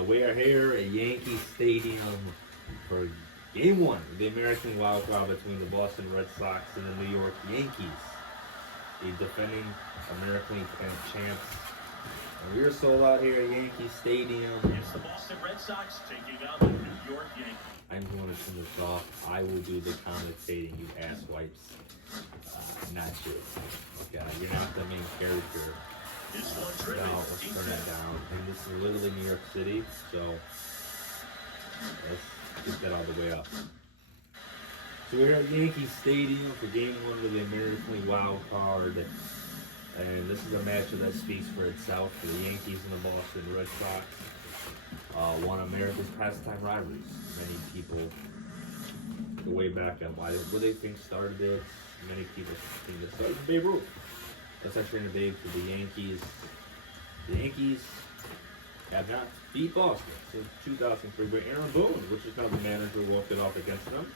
So we are here at Yankee Stadium for Game 1 of the American wildcard between the Boston Red Sox and the New York Yankees, the defending American League champs. And we are sold out here at Yankee Stadium. It's the Boston Red Sox taking on the New York Yankees. I'm going to turn this off. I will do the commentating, you asswipes. Not you. Okay, you're not the main character. This one No, driven. let's turn that down. And this is literally New York City, so let's get that all the way up. So we're at Yankee Stadium for Game 1 of the American League Wild Card. And this is a matchup that speaks for itself for the Yankees and the Boston Red Sox. One of America's pastime rivalries. Many people go way back on what they think started it. Many people think it started Babe Ruth. That's actually in the big for the Yankees. The Yankees have not beat Boston since 2003, but Aaron Boone, which is now the manager, walked it off against them.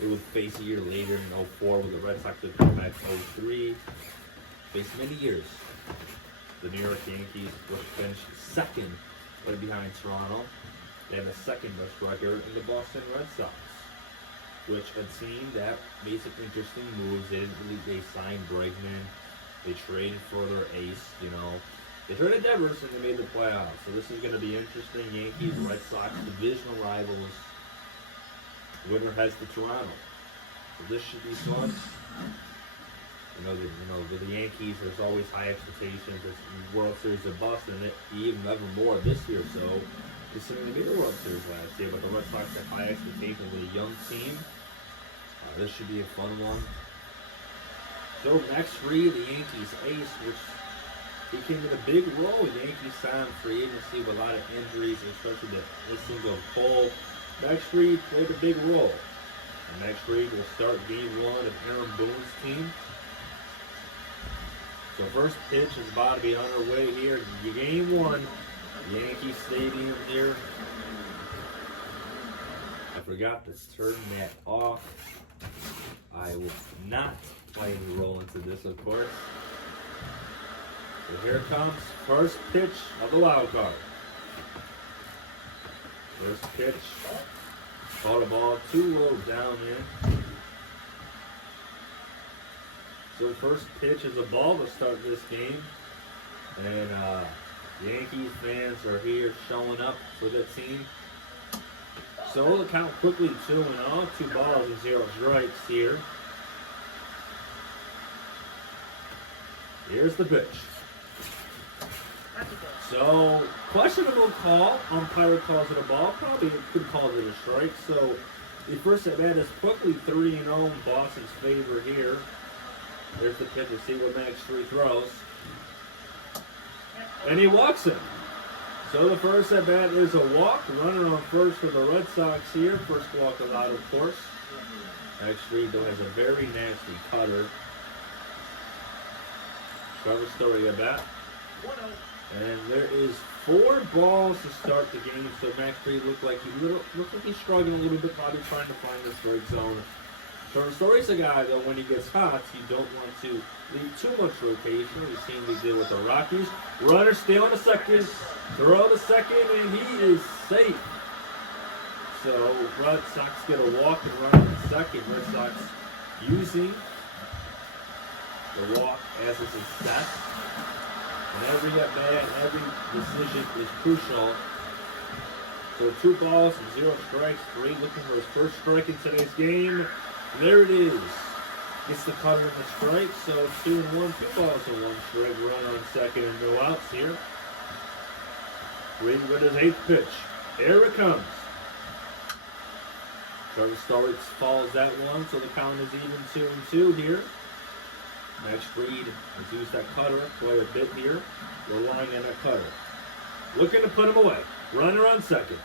It would face a year later in 04 with the Red Sox would come back 03. Faced many years. The New York Yankees were finished second, right behind Toronto. They had the second best record in the Boston Red Sox, which had seen that made some interesting moves. They signed Bregman. They traded for their ace, They traded Devers and they made the playoffs. So this is going to be interesting. Yankees, Red Sox, divisional rivals. Winner heads to Toronto. So this should be fun. With the Yankees, there's always high expectations. There's World Series of Boston, and even more this year. So, considering they made the World Series last year, but the Red Sox have high expectations with a young team. This should be a fun one. So next three, the Yankees ace, which became a big role. The Yankees signed free agency with a lot of injuries, especially the missing of Cole. Max Fried played a big role. And Max Fried will start Game 1 of Aaron Boone's team. So first pitch is about to be underway here. Game 1, Yankee Stadium here. I forgot to turn that off. I will not play any role into this, of course. So here comes first pitch of the wild card. First pitch. Caught a ball too low down in. So first pitch is a ball to start this game. And Yankees fans are here showing up for the team. So the count quickly 2-0. 2 balls and 0 strikes here. Here's the pitch. So, questionable call. Umpire calls it a ball. Probably could call it a strike. So, the first at bat is quickly 3-0 in Boston's favor here. There's the pitch. We'll see what Max Fried throws. And he walks him. So, the first at bat is a walk. Runner on first for the Red Sox here. First walk allowed, of course. Max Fried, though, has a very nasty cutter. Trevor Story at bat. And there is 4 balls to start the game, so Max Fried looked like he's struggling a little bit, probably trying to find the strike zone. Trevor Story's a guy, though, when he gets hot, you don't want to leave too much rotation. We've seen what he did with the Rockies. Runner still on the second, throw to second, and he is safe. So Red Sox get a walk and run on the second. Red Sox using the walk as a success. And every at bat, every decision is crucial. So 2 balls and 0 strikes. Fried looking for his first strike in today's game. There it is. Gets the cutter and the strike. So 2-1, 2 balls and 1 strike. Runner on second and no outs here. Fried with his 8th pitch. Here it comes. Trevor Story falls that one, so the count is even 2-2 here. Max Fried has used that cutter quite a bit here, relying on that cutter. Looking to put him away. Runner on second.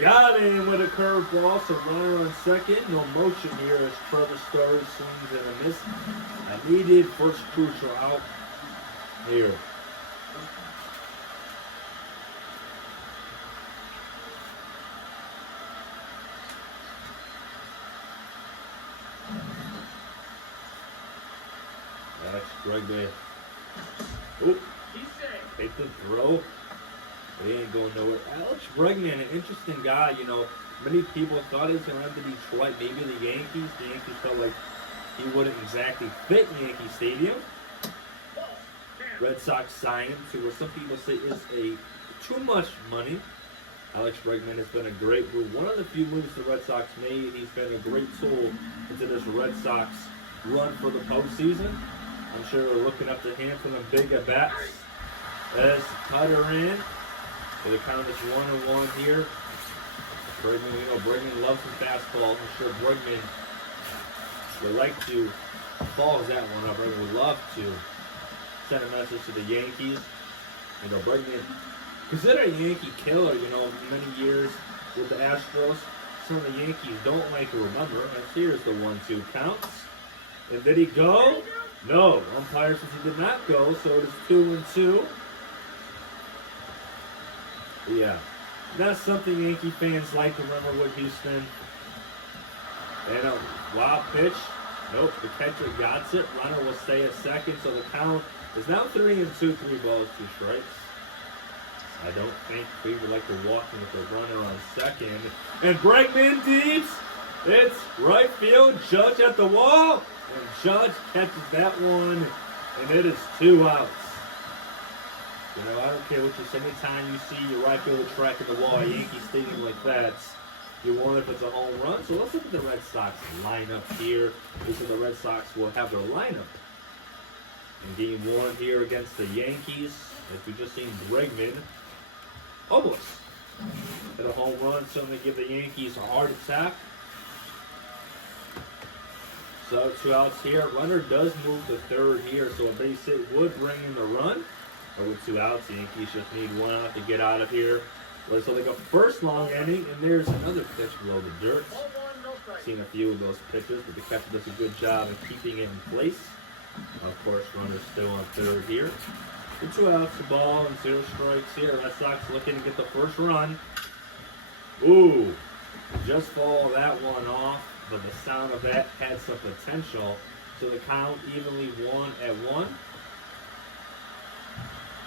Got him with a curveball, so runner on second. No motion here as Trevor Story swings and a miss. A needed first crucial out here. That's Greg Bay. Oop. Take the throw. He ain't going nowhere. Alex Bregman, an interesting guy. Many people thought he was going to have to Detroit, maybe the Yankees. The Yankees felt like he wouldn't exactly fit Yankee Stadium. Red Sox signed him to what some people say is too much money. Alex Bregman has been a great move. One of the few moves the Red Sox made. He's been a great tool into this Red Sox run for the postseason. I'm sure we're looking up to him for the big at-bats. As cutter in. The count is 1-1 here. Bregman, Bregman loves some fastballs. I'm sure Bregman would like to balls that one up. Bregman would love to send a message to the Yankees. Bregman, considered a Yankee killer, many years with the Astros. Some of the Yankees don't like to remember. And here's the 1-2 counts. And did he go? No. Umpire says he did not go, so it is 2-2. Yeah. That's something Yankee fans like to remember with Houston. And a wild pitch. Nope, the catcher got it. Runner will stay a second, so the count is now 3-2, 3 balls, 2 strikes. I don't think we would like to walk in with a runner on second. And Bregman deeps. It's right field. Judge at the wall. And Judge catches that one. And it is 2 outs. I don't care what you say. Anytime you see your right fielder tracking the wall at Yankee Stadium like that, you wonder if it's a home run. So let's look at the Red Sox lineup here. This is the Red Sox will have their lineup in game 1 here against the Yankees. As we just seen Bregman almost hit a home run, so they give the Yankees a heart attack. So 2 outs here. Runner does move to third here, so a base hit would bring in the run. But with 2 outs, the Yankees just need 1 out to get out of here. So they go first long inning, and there's another pitch below the dirt. Seen a few of those pitches, but the catcher does a good job of keeping it in place. Of course, runner's still on third here. With 2 outs, the ball, and 0 strikes here. Red Sox looking to get the first run. Ooh, just fall that one off, but the sound of that had some potential. So the count evenly 1-1.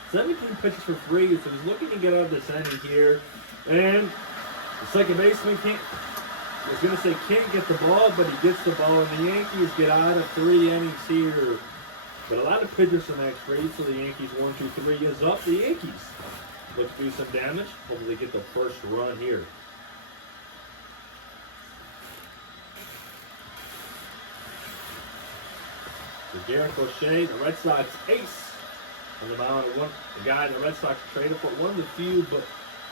17 pitches for free, so he's looking to get out of this inning here. And the second baseman can't get the ball, but he gets the ball, and the Yankees get out of 3 innings here. But a lot of pitchers from that trade, so the Yankees 1-2-3 is up. The Yankees look to do some damage. Hopefully get the first run here. So Garrett Crochet, the Red Sox ace, on the mound. The guy the Red Sox traded for, one of the few but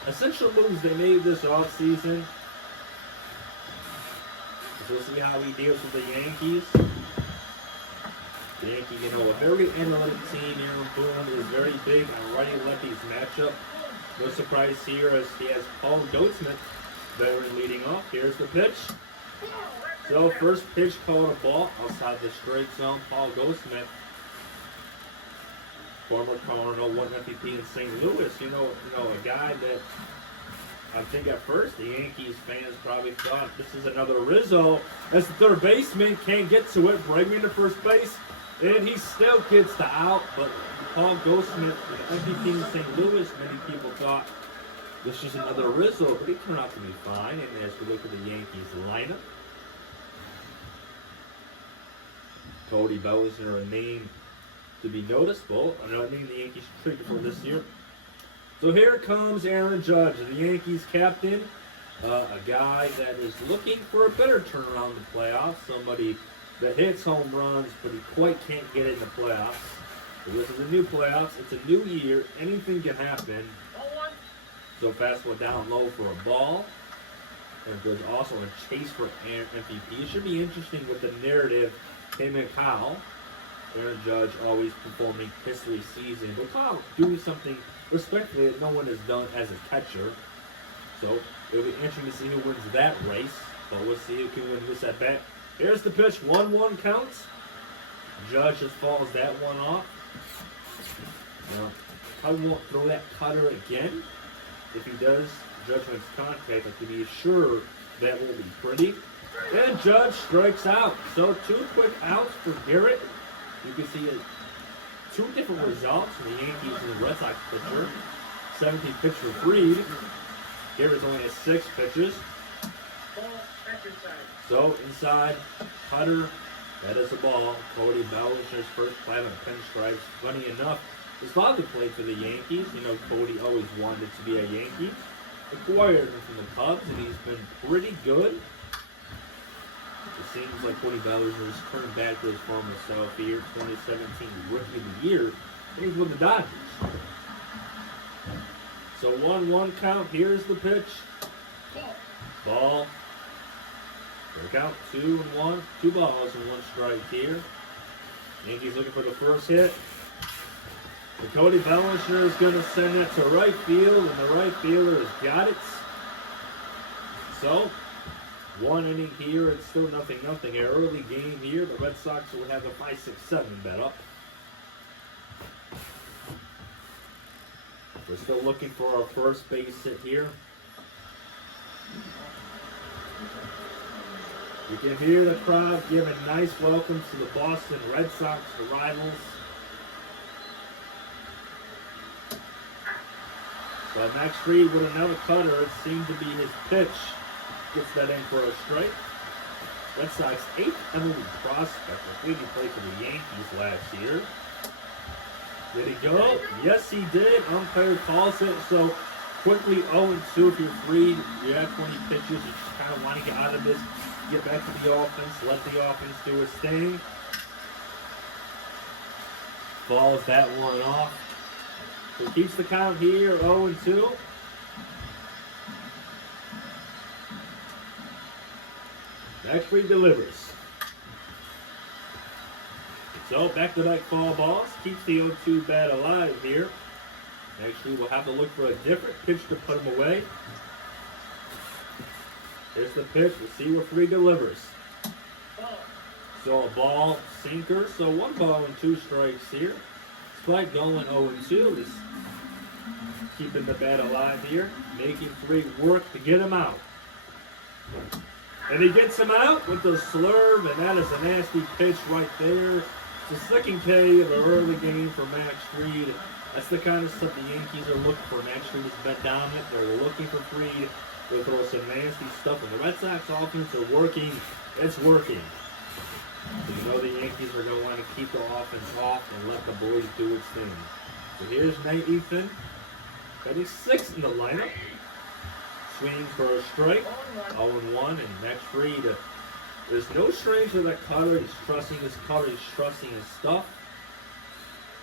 essential moves they made this offseason. So we'll see how he deals with the Yankees. The Yankees, a very analytic team. Aaron Boone is very big on righty lefties matchup. No surprise here as he has Paul Goldschmidt veteran leading off. Here's the pitch. So first pitch called a ball outside the strike zone. Paul Goldschmidt, former Cardinal, won MVP in St. Louis. A guy that I think at first the Yankees fans probably thought this is another Rizzo. As the third baseman can't get to it, Bregman to first base, and he still gets the out. But Paul Goldschmidt, the MVP in St. Louis, many people thought this is another Rizzo, but he turned out to be fine. And as we look at the Yankees lineup, Cody Bellinger, a name to be noticeable, another name the Yankees traded for this year. So here comes Aaron Judge, the Yankees captain, a guy that is looking for a better turnaround in the playoffs, somebody that hits home runs, but he quite can't get it in the playoffs. So this is a new playoffs, it's a new year, anything can happen. So fastball down low for a ball. And there's also a chase for MVP. It should be interesting with the narrative, him and Kyle. Aaron Judge always performing history season, but Kyle doing something respectfully that no one has done as a catcher. So it'll be interesting to see who wins that race, but we'll see who can win this at bat. Here's the pitch, 1-1 counts. Judge just falls that one off. Now, probably won't throw that cutter again. If he does, Judge makes contact, but to be sure that will be pretty. And Judge strikes out. So 2 quick outs for Garrett. You can see 2 different results from the Yankees and the Red Sox pitcher. 17th pitch for Freed. Garrett's only has 6 pitches. So inside, cutter, that is a ball. Cody Bellinger's first play on the pinstripes. Funny enough, his father played for the Yankees. You know, Cody always wanted to be a Yankee. Acquired him from the Cubs, and he's been pretty good. It seems like Cody Bellinger's turned back to his former self here. 2017 Rookie of the Year. And he's with the Dodgers. So 1-1 count. Here's the pitch. Ball. Break out 2-1. 2 balls and 1 strike here. Yankees looking for the first hit. And Cody Bellinger is going to send that to right field, and the right fielder has got it. So, 1 inning here, it's still 0-0. An early game here. The Red Sox will have a 5-6-7 bet up. We're still looking for our first base hit here. You can hear the crowd give a nice welcome to the Boston Red Sox, the rivals. But Max Fried with another cutter, it seemed to be his pitch. Gets that in for a strike. Red Sox 8th MLB prospect. I think he played for the Yankees last year. Did he go? Yes, he did. Umpire calls it. So quickly 0-2 if you're Fried. You have 20 pitches. You just kind of want to get out of this. Get back to the offense. Let the offense do its thing. Balls that one off. So keeps the count here, 0-2. Max Fried delivers. So back-to-back foul balls. Keeps the 0-2 bat alive here. Max Fried will have to look for a different pitch to put him away. Here's the pitch. We'll see where Fried delivers. So a ball, sinker. So 1 ball and 2 strikes here. Despite going 0-2, is keeping the bat alive here, making Fried work to get him out. And he gets him out with the slurve, and that is a nasty pitch right there. It's the second K of an early game for Max Fried. That's the kind of stuff the Yankees are looking for. Max Fried has been dominant. They're looking for Fried. They'll throw some nasty stuff. And the Red Sox offense are working. It's working. So you know the Yankees are going to want to keep the offense off and let the boys do its thing. So here's Nate Ethan. Batting 6th in the lineup. Swinging for a strike. 0-1. And Max Fried, there's no strange to that cutter. He's trusting his cutter. He's trusting his stuff.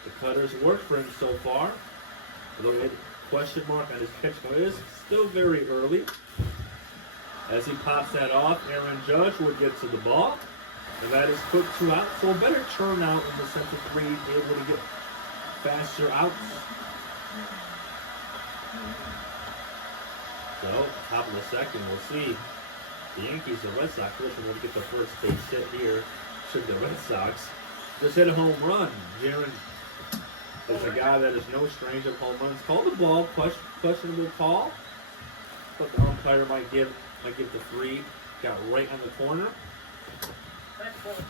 The cutter's worked for him so far. Although he had a question mark on his pitch, but it is still very early. As he pops that off, Aaron Judge will get to the ball. And that is put 2 out. So a better turnout in the sense of Fried able to get faster outs. So, top of the second, we'll see. The Yankees and Red Sox first are going to get the first base hit here. Should the Red Sox just hit a home run. Jaron is a guy that is no stranger of home runs. Call the ball, questionable call. But the umpire might give the Fried. Got right on the corner.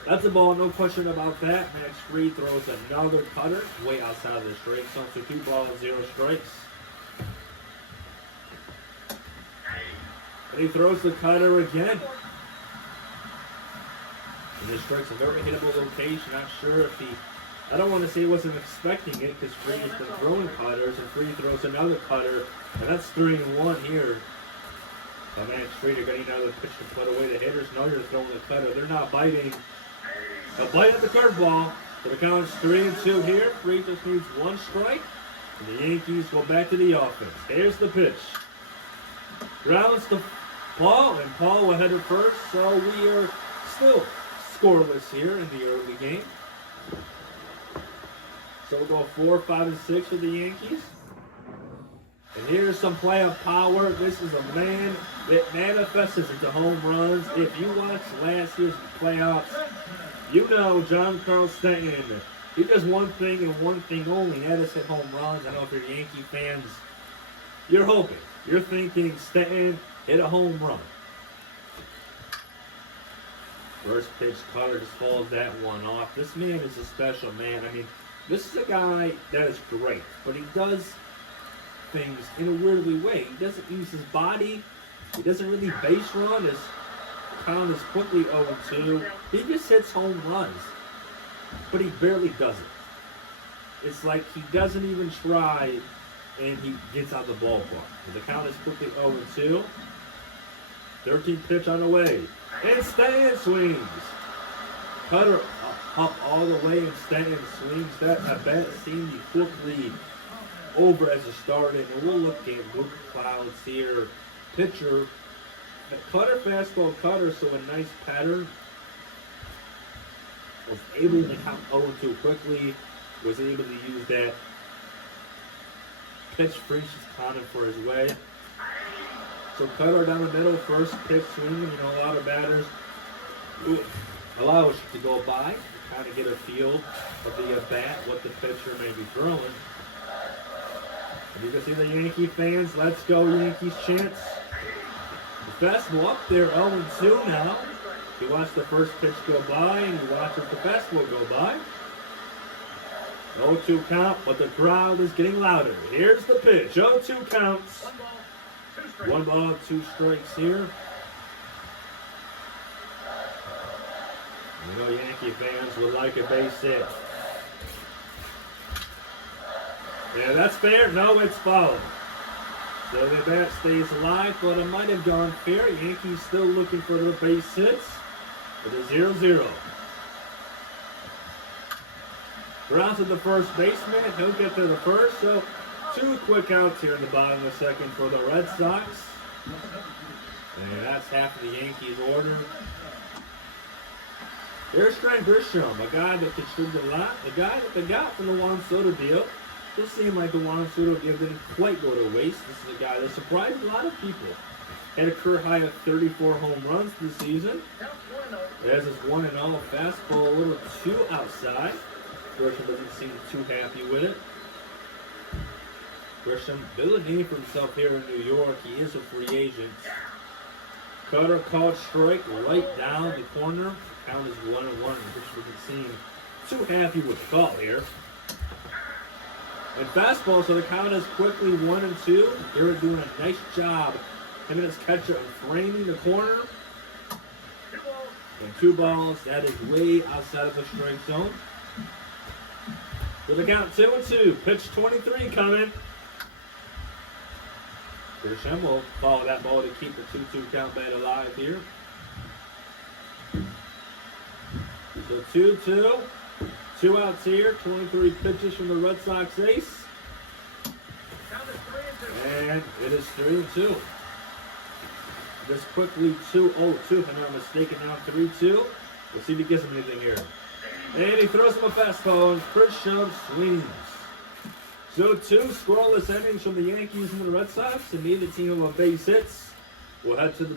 That's a ball, no question about that. Max Fried throws another cutter way outside of the strike zone. So 2 balls, 0 strikes. And he throws the cutter again. And he strikes a very hittable location. Not sure if I don't want to say he wasn't expecting it because Fried has been throwing cutters, and Fried throws another cutter, and that's 3-1 here. But Max Fried are getting another pitch to put away the hitters. No, you're throwing the cutter. They're not biting. A bite at the curveball. So the count is 3-2 here. Fried just needs 1 strike. And the Yankees go back to the offense. Here's the pitch. Grounds to Paul, and Paul will head it first. So we are still scoreless here in the early game. So we'll go 4, 5, and 6 for the Yankees. And here's some playoff power. This is a man that manifests into home runs. If you watch last year's playoffs, you know John Carl Stanton. He does one thing and one thing only. That is hit home runs. I know if you're Yankee fans, you're hoping. You're thinking Stanton hit a home run. First pitch, cutter just falls that one off. This man is a special man. I mean, this is a guy that is great, but he does things in a weirdly way. He doesn't use his body. He doesn't really base run. His count is quickly 0-2. He just hits home runs, but he barely does it. It's like he doesn't even try, and he gets out of the ballpark. The count is quickly 0-2. 13th pitch on the way. And Stanton swings. Cutter up all the way, and Stanton swings. That at bat seemed quickly over as a start. And we'll look at blue clouds here. Pitcher, Cutter, fastball Cutter, so a nice pattern. Was able to count 0-2 quickly. Was able to use that pitch freeze counted for his way. So Cutter down the middle, first pitch swinging. You know, a lot of batters allows you to go by, kind of get a feel of the bat, what the pitcher may be throwing. And you can see the Yankee fans, let's go Yankees chants. The fastball up there, 0-2 now. You watch the first pitch go by, and you watch the fastball go by. 0-2 count, but the crowd is getting louder. Here's the pitch, 0-2 counts. 1 ball, 2 strikes here. You know Yankee fans would like a base hit. Yeah, that's fair. No, it's foul. So the bat stays alive, but it might have gone fair. Yankees still looking for their base hits. It is 0-0. Rounds to the first baseman. He'll get to the first. So 2 quick outs here in the bottom of the second for the Red Sox. And that's half of the Yankees order. Here's Trent Grisham, a guy that contributed a lot. The guy that they got from the Juan Soto deal. Just seemed like the Juan Soto deal didn't quite go to waste. This is a guy that surprised a lot of people. Had a career high of 34 home runs this season. As his 1-0 fastball, a little too outside. Grisham doesn't seem too happy with it. Grisham built a name for himself here in New York. He is a free agent. Cutter called strike right down the corner. Count is 1-1. Grisham doesn't seem too happy with the call here. And fastball, so the count is quickly 1-2. Garrett doing a nice job. Him and his catcher framing the corner. And 2 balls. That is way outside of the strike zone. So the count 2-2. Pitch 23 coming. Grisham will follow that ball to keep the 2-2 count bat alive here. So 2-2. 2 outs here. 23 pitches from the Red Sox ace. And it is 3-2. Just quickly 2-0-2, if I'm not mistaken. Now 3-2. We'll see if he gets him anything here. And he throws him a fastball, and Grisham swings. So 2 scoreless innings from the Yankees and the Red Sox, and neither team of base hits. We'll head to the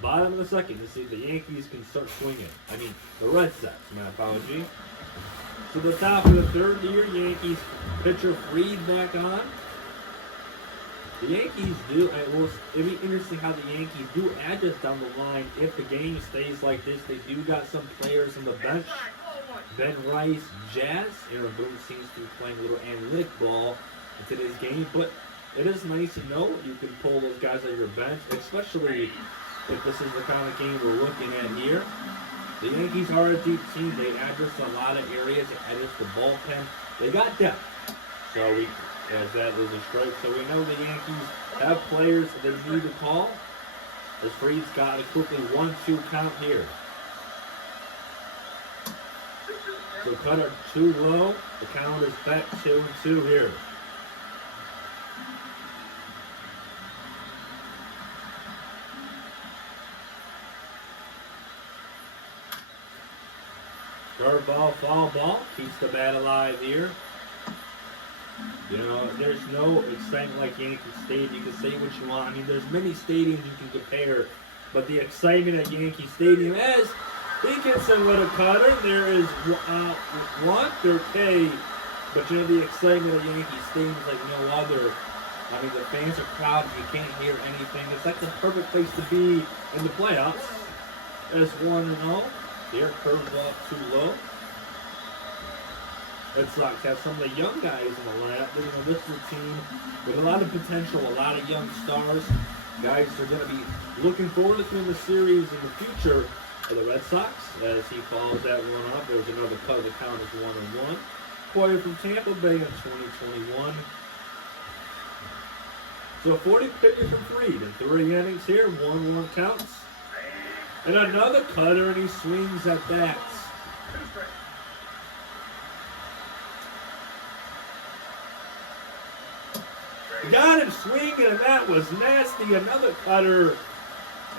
bottom of the second to see if the Yankees can start swinging. I mean, the Red Sox, my apology. So the top of the third here, Yankees pitcher Fried back on. The Yankees do, it'll be interesting how the Yankees do add this down the line. If the game stays like this, they do got some players on the bench. Ben Rice, Jazz. Aaron Boone seems to be playing a little analytic ball in today's game, but it is nice to know you can pull those guys out of your bench, especially if this is the kind of game we're looking at here. The Yankees are a deep team. They address a lot of areas. They address the bullpen. They got depth. So as that is a strike. So we know the Yankees have players that they need to call. As Fried's got a quickly 1-2 count here. So Cutter too low. The count is back 2-2 here. Curveball, foul ball. Keeps the bat alive here. You know, there's no excitement like Yankee Stadium. You can say what you want. I mean, there's many stadiums you can compare, but the excitement at Yankee Stadium is he gets in with a cutter. There is one, they're K, but you know the excitement at Yankee Stadium is like no other. I mean, the fans are crowded. You can't hear anything. It's like the perfect place to be in the playoffs. As 1-0. Here, curveball too low. Red Sox have some of the young guys in the lineup. You know, this is a team with a lot of potential, a lot of young stars. Guys are going to be looking forward to the series in the future for the Red Sox as he follows that one up. There's another cut of the count is 1-1. Acquired from Tampa Bay in 2021. So 40 pitches from Fried in 3 innings here, 1-1 counts. And another cutter, and he swings at bats. Got him swinging, and that was nasty. Another cutter.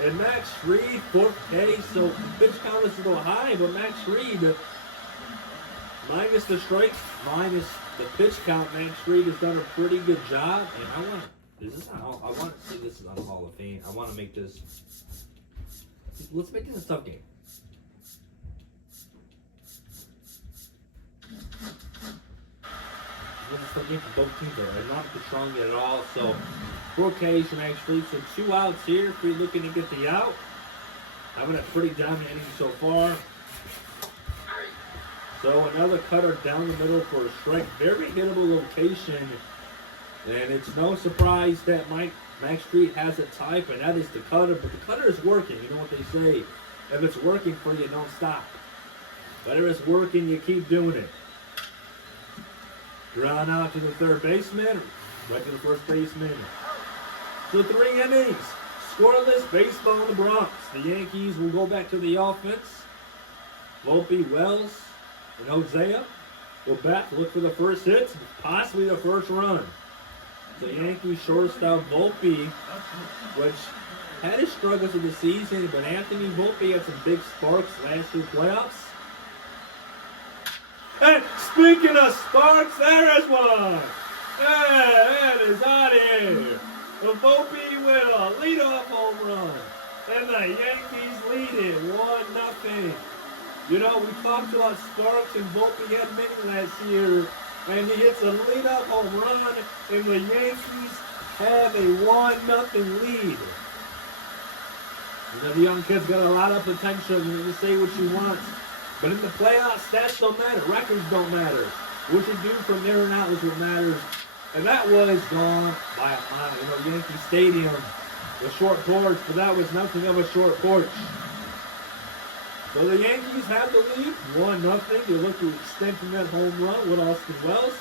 And Max Fried, 4th K, so the pitch count is a little high, but Max Fried, minus the strike, minus the pitch count, Max Fried has done a pretty good job. And I want to say this is on the Hall of Fame. I want to make this, let's make this a tough game. This is a tough game for both teams there. I'm not controlling it at all, so 4 Ks for Max Fried, so 2 outs here. Fried looking to get the out. Having a pretty dominant inning so far. So another cutter down the middle for a strike. Very hittable location. And it's no surprise that Max Fried has a type, and that is the cutter. But the cutter is working. You know what they say. If it's working for you, don't stop. Whatever it's working, you keep doing it. Ground out to the third baseman. Right to the first baseman. So 3 innings. Scoreless baseball in the Bronx. The Yankees will go back to the offense. Volpe, Wells, and Hosea will bat to look for the first hits, possibly the first run. So Yankees shortstop Volpe, which had his struggles of the season, but Anthony Volpe had some big sparks last year playoffs. And speaking of sparks, there is one. Yeah, that is out of here. Volpe with a leadoff home run. And the Yankees lead it 1-0. You know, we talked about sparks, and Volpe had many last year. And he hits a leadoff home run, and the Yankees have a 1-0 lead. You know, the young kid's got a lot of potential. You can say what you want. But in the playoffs, stats don't matter. Records don't matter. What you do from there on out is what matters. And that was gone by a mile. You know, Yankee Stadium, the short porch, but that was nothing of a short porch. So the Yankees have the lead, 1-0. They look to extend from that home run with Austin Wells.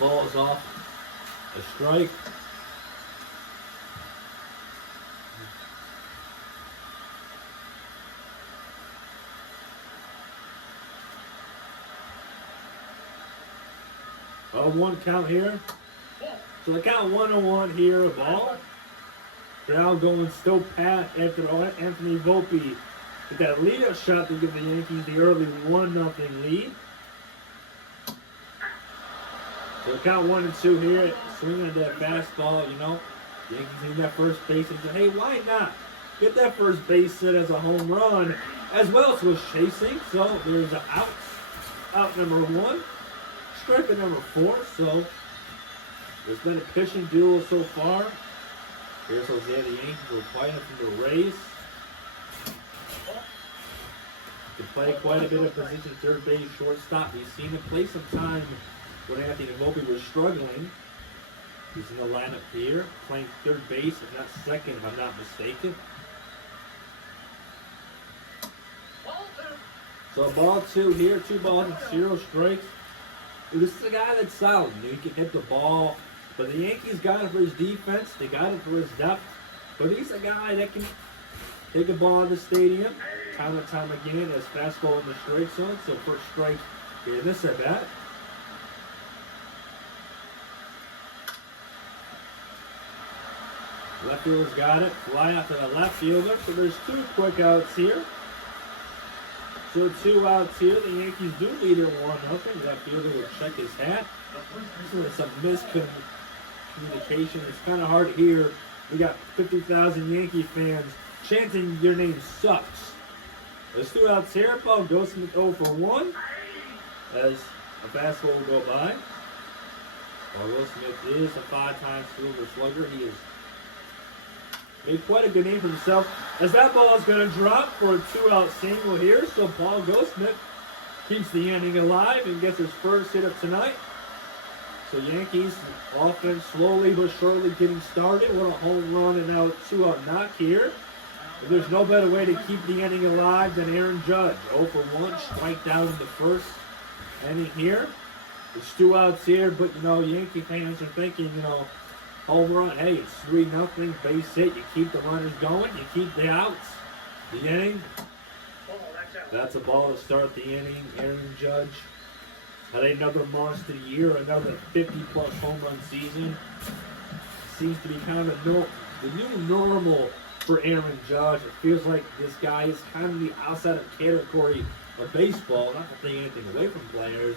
Falls off a strike. One count here. So the count 1-1 here, a ball. Now going still pat after Anthony Volpe with that leadoff shot to give the Yankees the early 1-0 lead. So count 1-2 here, swinging at that fastball, you know. The Yankees need that first base and say, hey, why not get that first base hit as a home run, as well as was chasing. So there's an out. Out number 1. Strike at number 4. So there's been a pitching duel so far. Here's Hosea. The Yankees will play him from the Rays. Can play quite a bit of position, third base, shortstop. We've seen him play some time when Anthony Volpe was struggling. He's in the lineup here, playing third base, if not second, if I'm not mistaken. So ball 2 here, 2 balls and 0 strikes. This is a guy that's solid. You know, he can hit the ball. But the Yankees got it for his defense. They got it for his depth. But he's a guy that can take a ball in the stadium time and time again as fastball in the strike zone. So first strike here in this at bat. Left fielder's got it. Fly out to the left fielder. So there's 2 quick outs here. So 2 outs here. The Yankees do lead it 1-0. Left fielder will check his hat. There's some miscommunication. It's kind of hard to hear. We got 50,000 Yankee fans chanting your name sucks. There's 2 outs here. Paul Goldschmidt 0 for 1 as a fastball will go by. Paul Goldschmidt is a 5-time Silver Slugger. He has made quite a good name for himself. As that ball is going to drop for a 2-out single here. So Paul Goldschmidt keeps the inning alive and gets his first hit of tonight. So Yankees offense slowly but surely getting started. What a home run and now a 2-out knock here. And there's no better way to keep the inning alive than Aaron Judge. 0 for 1, strike down in the first inning here. There's 2 outs here, but Yankee fans are thinking, home run, hey, it's 3-0, base hit, you keep the runners going, you keep the outs. The inning, that's a ball to start the inning. Aaron Judge had another monster year, another 50-plus home run season. Seems to be kind of the new normal for Aaron Judge. It feels like this guy is kind of the outside of category of baseball. Not to take anything away from players.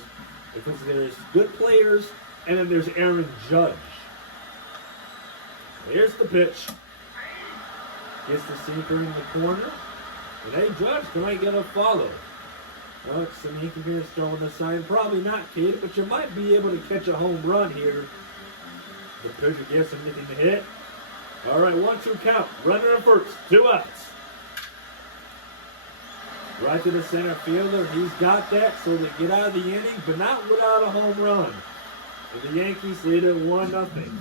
It feels like there's good players, and then there's Aaron Judge. Here's the pitch. Gets the sinker in the corner. And hey, Judge, can I get a follow? Well, some Yankee fans throwing the sign. Probably not, kid, but you might be able to catch a home run here. The pitcher gets him anything to hit. All right, 1-2 count. Runner at first. 2 outs. Right to the center fielder. He's got that, so they get out of the inning, but not without a home run. And the Yankees lead it 1-0.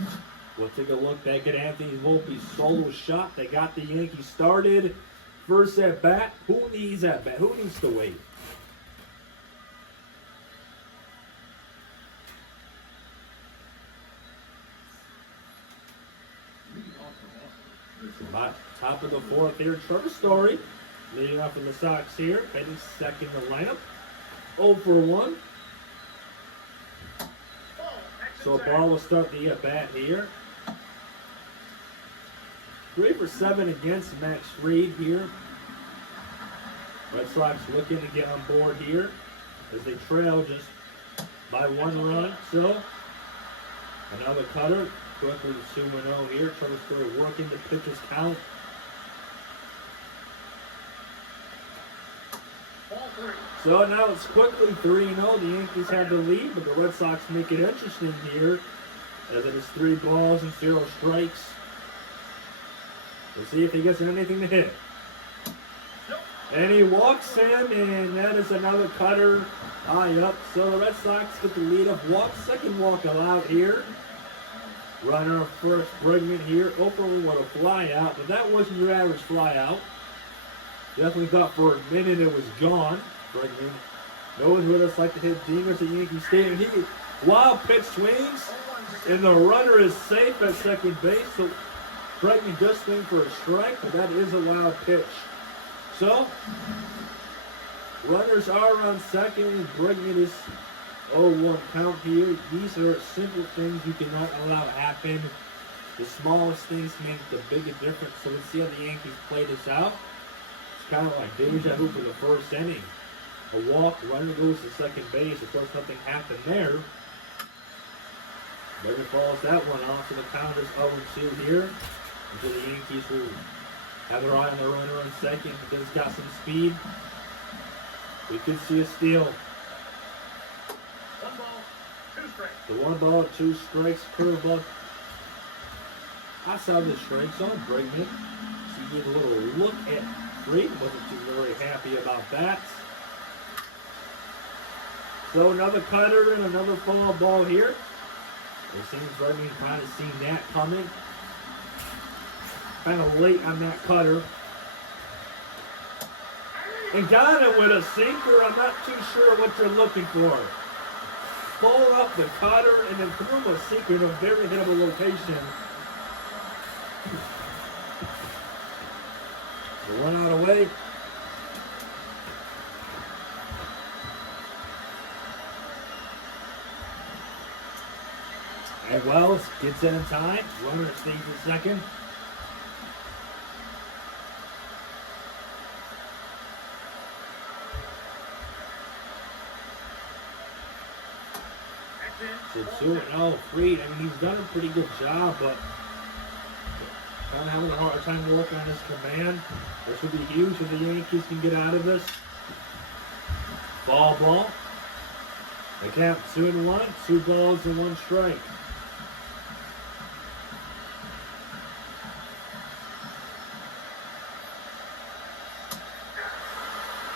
We'll take a look back at Anthony Volpe's solo shot that got the Yankees started. First at bat. Who needs that bat? Who needs to wait? Top of the 4th here, Trevor Story leading off in the Sox here, heading second in the lineup. 0 for 1. So a ball will start the at-bat here. 3 for 7 against Max Fried here. Red Sox looking to get on board here as they trail just by 1 run. So another cutter. Quickly to 2-0 here. Trevor Story working the pitcher's count. So now it's quickly 3-0. The Yankees have the lead, but the Red Sox make it interesting here as it is 3 balls and 0 strikes. We'll see if he gets anything to hit. And he walks in, and that is another cutter high up. So the Red Sox get the lead of walk. Second walk allowed here. Runner first, Bregman here. 0 for 1 with a fly out, but that wasn't your average fly out. Definitely thought for a minute it was gone. Bregman knows what it's like to hit dingers at Yankee Stadium. He wild pitch swings, and the runner is safe at second base. So Bregman does swing for a strike, but that is a wild pitch. So runners are on second, and Bregman is 0-1 count here. These are simple things you cannot allow to happen. The smallest things make the biggest difference. So let's see how the Yankees play this out. It's kind of like deja vu for the first inning. A walk, runner goes to second base. Of course, nothing happened there. Bregman falls that one off, so the count is 0-2 here. Until the Yankees will have their eye on the runner on second. But he's got some speed. We could see a steal. The 1 ball, 2 strikes, curveball. I saw the strikes on Bregman. She gave a little look at Fried. Wasn't too very happy about that. So another cutter and another foul ball here. It seems Bregman kind of seen that coming. Kind of late on that cutter. And got it with a sinker. I'm not too sure what you're looking for. Pull up the cutter and then threw him a sinker in a very hittable location. The 1 out away. And Wells gets in time. Runner stays in second. So 2-0, Fried. I mean, he's done a pretty good job, but kind of having a hard time working on his command. This would be huge if the Yankees can get out of this. Ball. They count 2-1, 2 balls and 1 strike.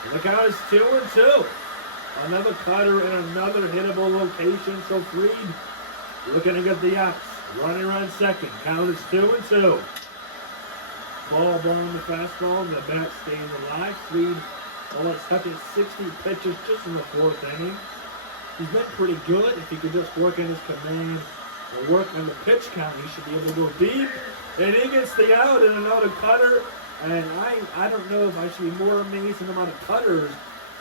And the count is 2-2. Another cutter in another hittable location. So Fried looking to get the outs. Running around second. Count is 2-2. Ball down the fastball. And the bat stays alive. Fried almost touching 60 pitches just in the fourth inning. He's been pretty good. If he could just work on his command and work on the pitch count, he should be able to go deep. And he gets the out and another cutter. And I don't know if I should be more amazed at the amount of cutters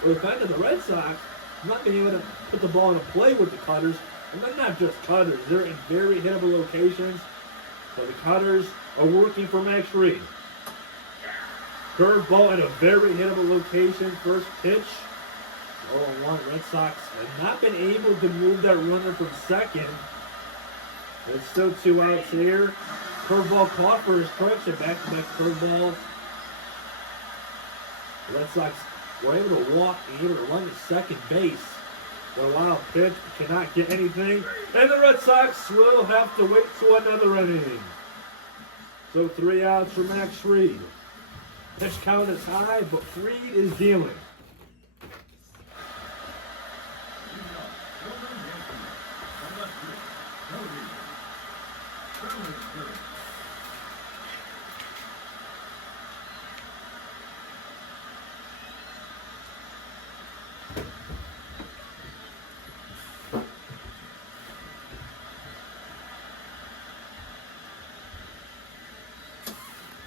or the fact that the Red Sox not being able to put the ball into play with the cutters. And they're not just cutters. They're in very hittable locations. But the cutters are working for Max Fried. Curveball at a very hittable location. First pitch. 0-1. Red Sox have not been able to move that runner from second. There's still 2 outs here. Curveball caught for his strikes and back-to-back curveballs. The Red Sox were able to walk and able to run to second base. The wild pitch cannot get anything. And the Red Sox will have to wait to another inning. So 3 outs for Max Fried. Pitch count is high, but Fried is dealing.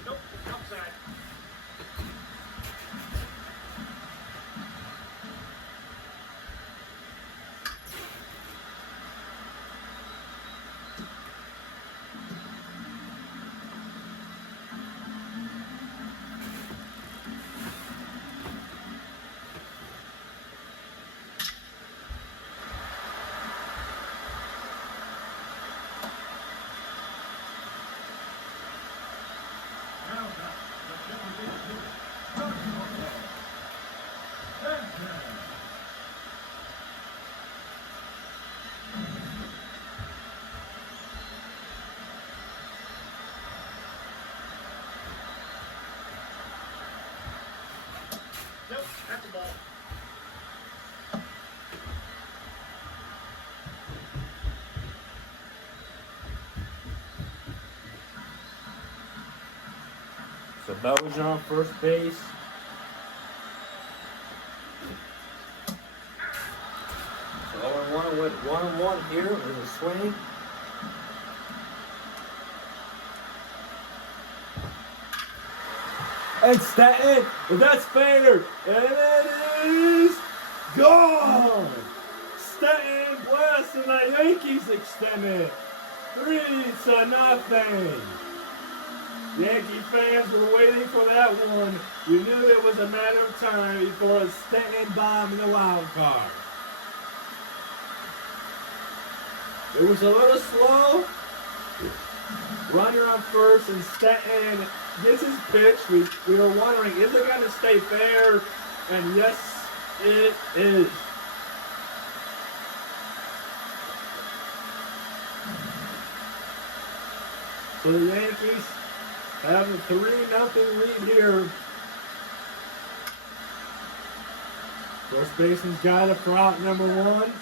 Nope, outside. Nope, that's a ball. So Bellinger on first base. So 0-1 with 1-1 here. There's a swing. And Stanton, but that's fair. And it is gone. Stanton blasting the Yankees extended 3-0. Yankee fans were waiting for that one. You knew it was a matter of time before a Stanton bomb in the wild card. It was a little slow. Runner on first, and Stanton gets his pitch. We were wondering, is it going to stay fair? And yes, it is. So the Yankees have a 3-0 lead here. First baseman's got it for out number 1.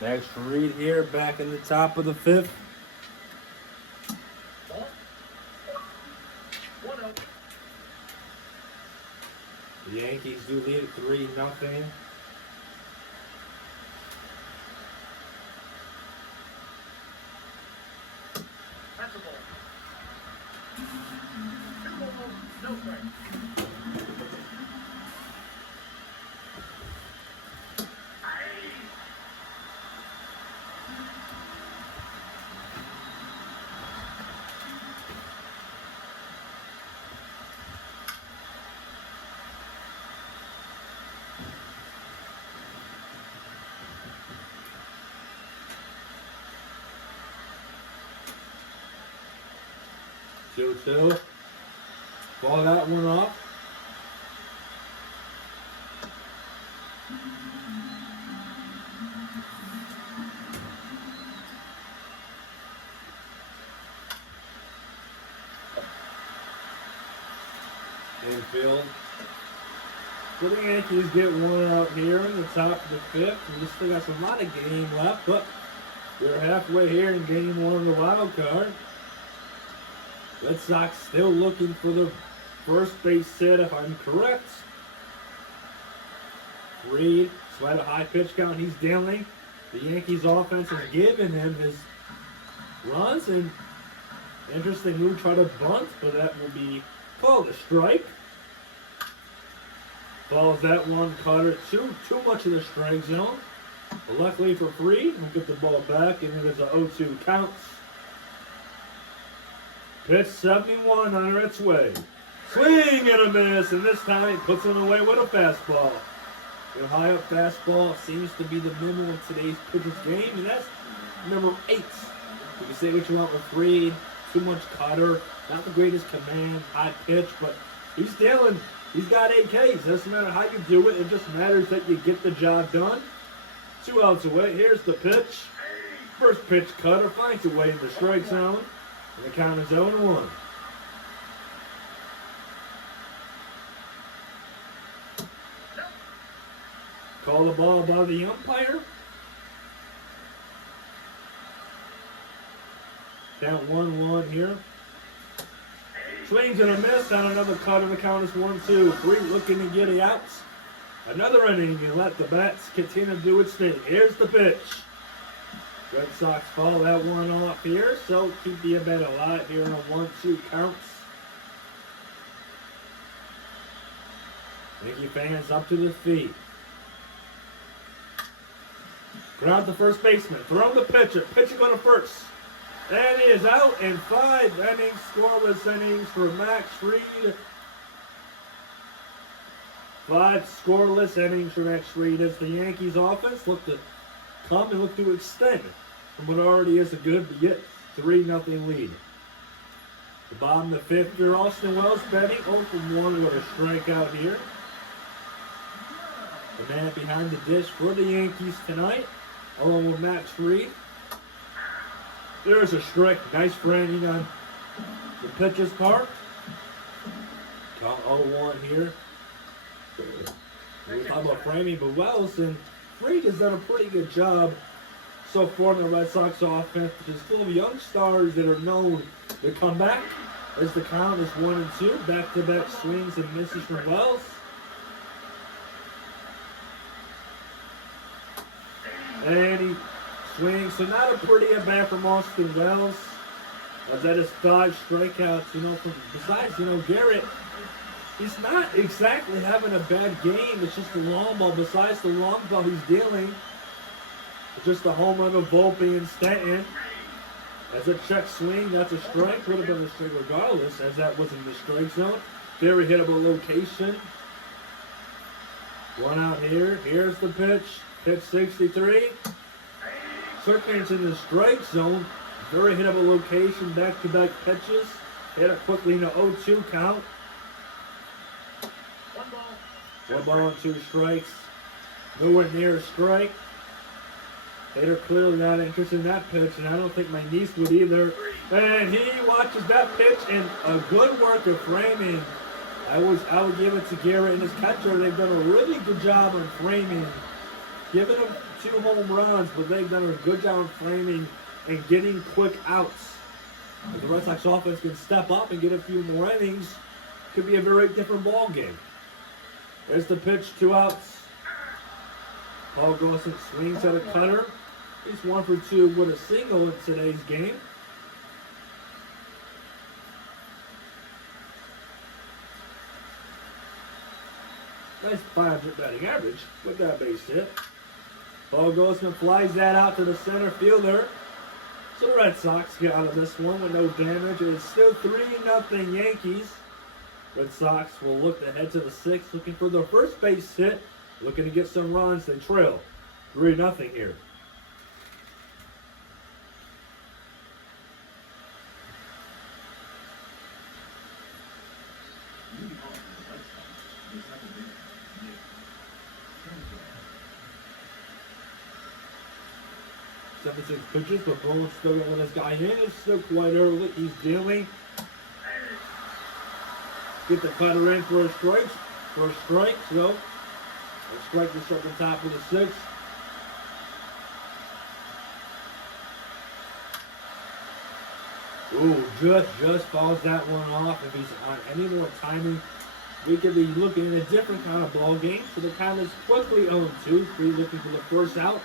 Next read here, back in the top of the fifth. Ball. 1-0. The Yankees do lead at 3-0. That's a ball. 2 balls, no strikes. Two. Ball that one off. Infield. So the Yankees get one out here in the top of the fifth. We still got a lot of game left, but we're halfway here in game one of the wild card. Red Sox still looking for the first base set, if I'm correct. Reed, so at a high pitch count, he's dealing. The Yankees offense has given him his runs, and interesting move, try to bunt, but that will be called a strike. Balls that one, Carter, too much of the strike zone. But luckily for Reed, we'll get the ball back, and it is a 0-2 count. Pitch 71 on its way. Swing and a miss, and this time he puts it away with a fastball. The high up fastball seems to be the memo of today's pitcher's game, and that's number 8. You can say what you want with Reed, too much cutter, not the greatest command, high pitch, but he's dealing. He's got 8 Ks. Doesn't matter how you do it, it just matters that you get the job done. 2 outs away. Here's the pitch. First pitch cutter finds a way in the strike zone. And the count is 0-1. Call the ball by the umpire. Count 1-1 here. Swings and a miss on another cut, and the count is 1-2. Reed looking to get it out. Another inning, you let the bats continue to do its thing. Here's the pitch. Red Sox fall that one off here, so keep the bet alive here on a 1-2 counts. Yankee fans up to their feet. Ground the first baseman, throw the pitcher, pitcher going to first. And he is out in 5 innings, scoreless innings for Max Fried. 5 scoreless innings for Max Fried as the Yankees offense look to come and look to extend from what already is a good but yet 3-0 lead. The bottom of the 5th here, Austin Wells batting 0-1 with a strikeout here. The man behind the dish for the Yankees tonight, along with Max Fried. There's a strike, nice framing on the pitcher's part. Count 0-1 here. We're talking about framing, but Wells and Fried has done a pretty good job so far in the Red Sox offense. There's still young stars that are known to come back as the count is 1-2. Back-to-back swings and misses from Wells. And he swings, so not a pretty at bat from Austin Wells. As that is 5 strikeouts, from besides, Garrett He's not exactly having a bad game. It's just the long ball. Besides the long ball he's dealing, it's just the home run of Volpe and Stanton. As a check swing, that's a strike. Would have been a strike regardless, as that was in the strike zone. Very hittable location. One out here. Here's the pitch. Pitch 63. Circulates in the strike zone. Very hittable location. Back-to-back pitches. Hit it quickly in the 0-2 count. One ball and 2 strikes. Nowhere near a strike. Hitter clearly not interested in that pitch, and I don't think my niece would either. And he watches that pitch, and a good work of framing. I would give it to Garrett and his catcher. They've done a really good job on framing. Giving them 2 home runs, but they've done a good job of framing and getting quick outs. If the Red Sox offense can step up and get a few more innings, could be a very different ball game. There's the pitch, 2 outs. Paul Gossett swings at a cutter. He's 1 for 2 with a single in today's game. Nice 500 batting average with that base hit. Paul Gossett flies that out to the center fielder. So the Red Sox get out of this one with no damage. It's still 3-0 Yankees. Red Sox will look to head to the 6th, looking for their first base hit, looking to get some runs. They trail 3-0 here. Seven, 6 pitches, but Bones still got this guy in. It's still quite early. He's dealing. Get the cutter in for a strike. So a strike to start the top of the 6th. Ooh, just falls that one off. If he's on any more timing, we could be looking at a different kind of ball game. So the count is quickly 0-2. Free looking for the first out.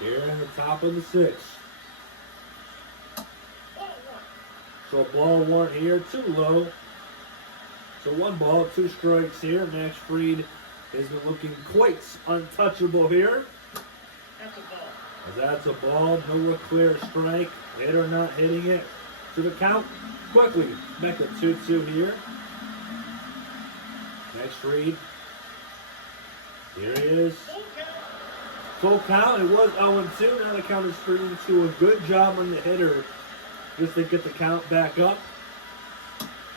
Here in the top of the 6th. So ball 1 here, too low. So 1 ball, 2 strikes here. Max Fried has been looking quite untouchable here. That's a ball. That's a ball, no clear strike. Hitter not hitting it. To the count, quickly back to 2-2 here. Max Fried. Here he is. Full count, it was 0-2. Now the count is 3-2. A good job on the hitter just to get the count back up.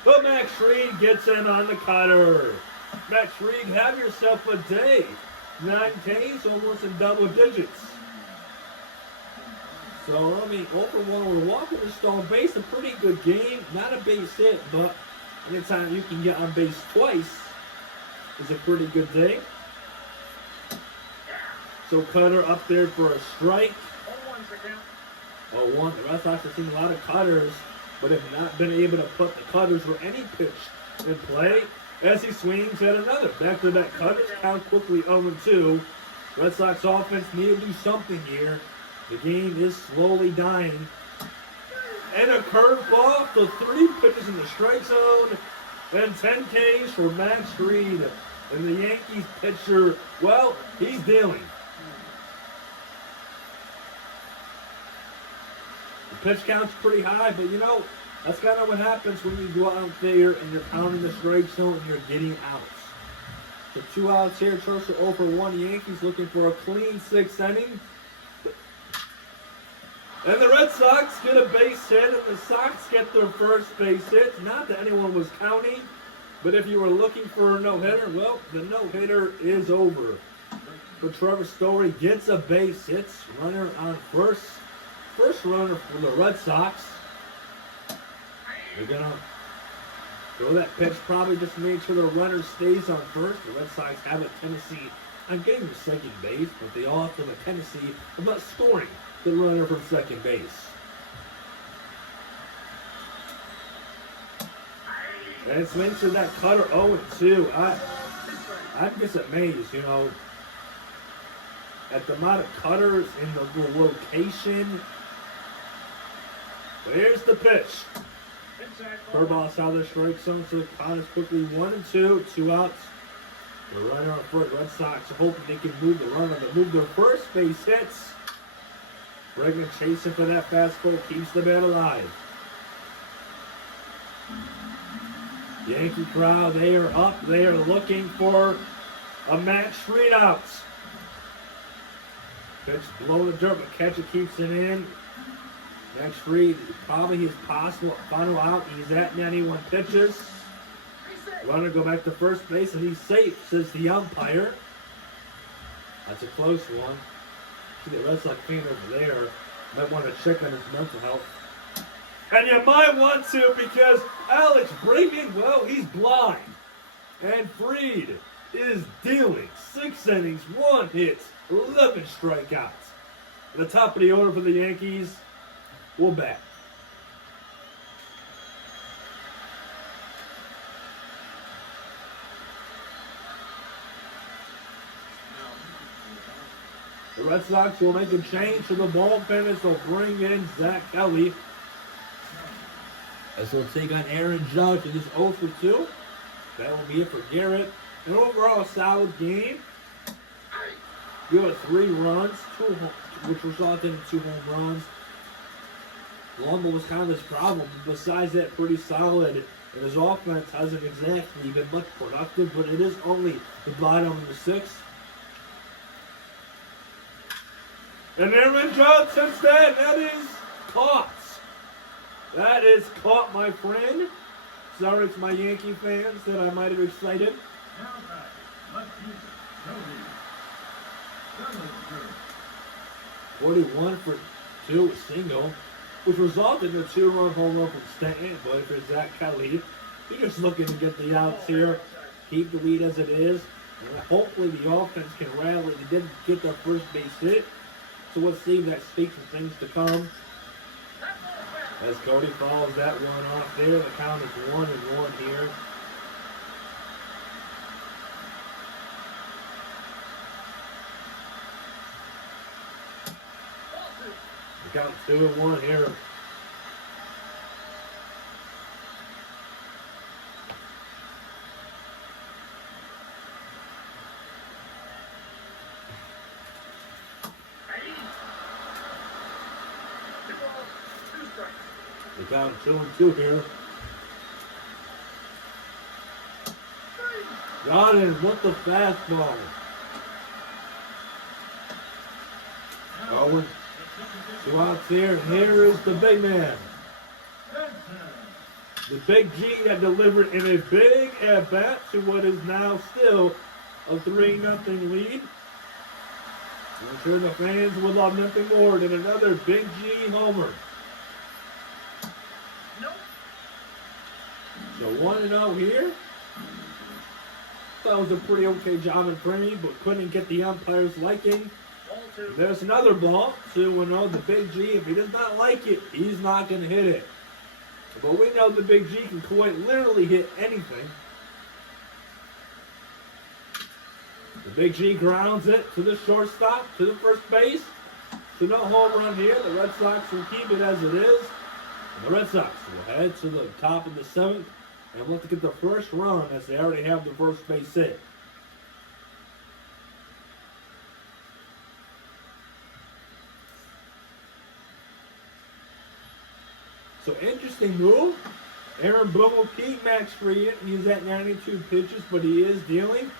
But Max Fried gets in on the cutter. Max Fried, have yourself a day. 9 Ks, almost in double digits. So, I mean, over 1 with a walk with a stolen base, a pretty good game. Not a base hit, but anytime you can get on base twice is a pretty good day. So cutter up there for a strike. 0-1. The Red Sox have seen a lot of cutters, but have not been able to put the cutters or any pitch in play. As he swings at another. Back-to-back cutters, count quickly 0-2. Red Sox offense need to do something here. The game is slowly dying. And a curveball to 3 pitches in the strike zone. And 10 Ks for Max Fried. And the Yankees pitcher, well, he's dealing. The pitch count's pretty high, but you know, that's kind of what happens when you go out there and you're pounding the strike zone and you're getting outs. So 2 outs here. Churchill 0 for 1. Yankees looking for a clean 6th inning. And the Red Sox get a base hit, and the Sox get their first base hit. Not that anyone was counting, but if you were looking for a no-hitter, well, the no-hitter is over. But Trevor Story gets a base hit. Runner on first. First runner for the Red Sox. They're going to throw that pitch, probably just make sure the runner stays on first. The Red Sox have a tendency on getting to second base, but they also have a tendency of not scoring the runner from second base. And swings to that cutter 0-2. I'm just amazed, you know, at the amount of cutters in the location. Here's the pitch. Curveball out of the strike zone, so the count is quickly 1-2, 2 outs. The runner on foot, Red Sox are hoping they can move the runner to move their first base hits. Bregman chasing for that fastball, keeps the bat alive. Yankee crowd, they are up. They are looking for a Max Fried out. Pitch below the dirt, but catcher keeps it in. Max Fried, probably his possible final out. He's at 91 pitches. Runner go back to first base, and he's safe, says the umpire. That's a close one. See the Red Sox fan over there. Might want to check on his mental health. And you might want to, because Alex Bregman, well, he's blind. And Fried is dealing 6 innings, 1 hit, 11 strikeouts. At the top of the order for the Yankees, we'll bat. The Red Sox will make a change to the bullpen as they'll bring in Zach Kelly. As they'll take on Aaron Judge in this 0-2. That will be it for Garrett. An overall solid game. You have 3 runs, which resulted in 2 home runs. Lumble was kind of his problem. Besides that, pretty solid. And his offense hasn't exactly been much productive, but it is only the bottom of the 6th. And Aaron Judge, since then, that is caught. That is caught, my friend. Sorry to my Yankee fans that I might have excited. 41 for 2, single, which resulted in a 2-run home run from Stanton. But for Zach Kelly, you're just looking to get the outs here, keep the lead as it is, and hopefully the offense can rally. They didn't get their first base hit, so let's see if that speaks for things to come. As Cody follows that one off there, the count is 1-1 here. The count 2-1 here. The count 2-2 here. Got him with the fastball. Owen. 2 outs here. Here is the big man. The big G that delivered in a big at-bat to what is now still a 3-0 lead. I'm sure the fans would love nothing more than another big G homer. So 1-0 here. That was a pretty okay job in framing, but couldn't get the umpire's liking. There's another ball, 2-0. The big G, if he does not like it, he's not going to hit it. But we know the big G can quite literally hit anything. The big G grounds it to the shortstop, to the first base. So no home run here. The Red Sox will keep it as it is. And the Red Sox will head to the top of the 7th and look to get the first run as they already have the first base hit. So interesting move. Aaron Boone will keep Max Fried. He's at 92 pitches, but he is dealing.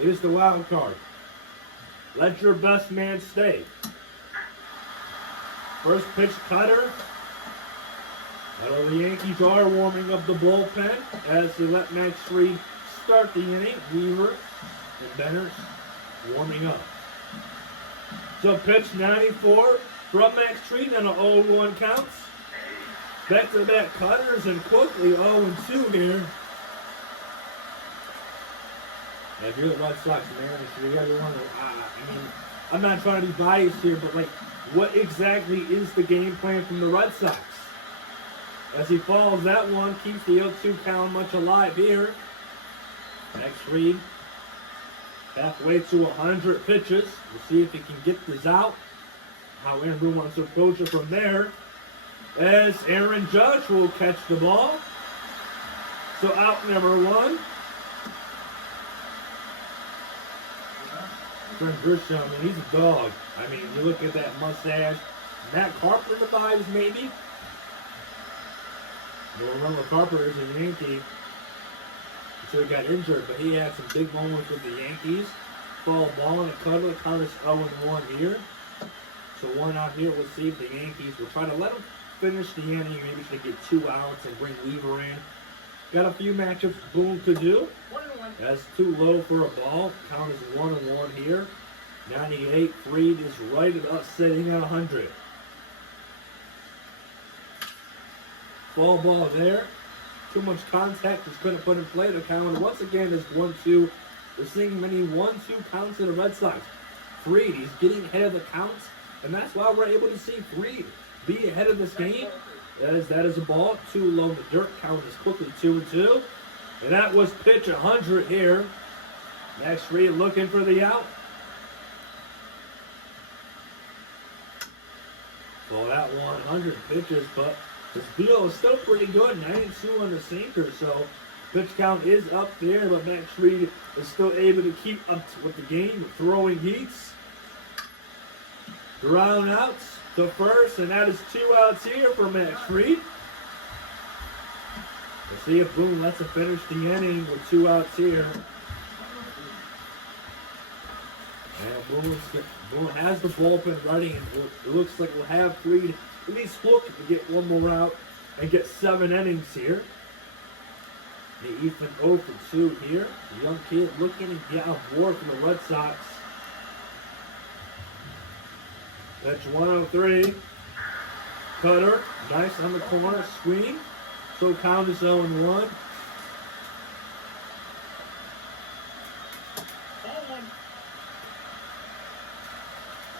It is the wild card. Let your best man stay. First pitch cutter. The Yankees are warming up the bullpen as they let Max Fried start the inning. Weaver and Benner warming up. So pitch 94 from Max Fried and an 0-1 counts. Back-to-back cutters and quickly 0-2 here. And if you're the Red Sox manager, you gotta wonder, I'm not trying to be biased here, but what exactly is the game plan from the Red Sox? As he follows that one, keeps the 0-2 count much alive here. Max Fried, halfway to 100 pitches. We'll see if he can get this out. How Aaron Boone wants to approach it from there. As Aaron Judge will catch the ball. So out number 1. Friend Grisham, I mean, he's a dog. I mean, you look at that mustache. Matt Carpenter vibes, maybe. You'll remember Carpenter is a Yankee until he got injured, but he had some big moments with the Yankees. Foul ball and a cutter. Count is 0-1 here. So 1 out here. We'll see if the Yankees will try to let him finish the inning. Maybe should get 2 outs and bring Weaver in. Got a few matchups Boone could do. That's too low for a ball. Count is 1-1 here. 98. Fried is right about sitting at 100. Fall ball there. Too much contact. Just couldn't put in play. The count once again is 1-2. We're seeing many 1-2 counts in the Red Sox. Fried, he's getting ahead of the counts, and that's why we're able to see Fried be ahead of this game. That is a ball. Too low in the dirt. Count is quickly 2-2. And that was pitch 100 here. Max Fried looking for the out. Well, that 100 pitches, but his feel is still pretty good. 92 on the sinker, so pitch count is up there, but Max Fried is still able to keep up with the game, with throwing heats. Ground outs to first, and that is 2 outs here for Max Fried. We'll see if Boone lets him finish the inning with 2 outs here. And Boone has the bullpen ready, and it looks like we'll have Fried at least look to get 1 more out and get 7 innings here. The Ethan 0-2 here. The young kid looking to get on board for the Red Sox. Pitch 103. Cutter. Nice on the corner. Swing. So count is 0-1.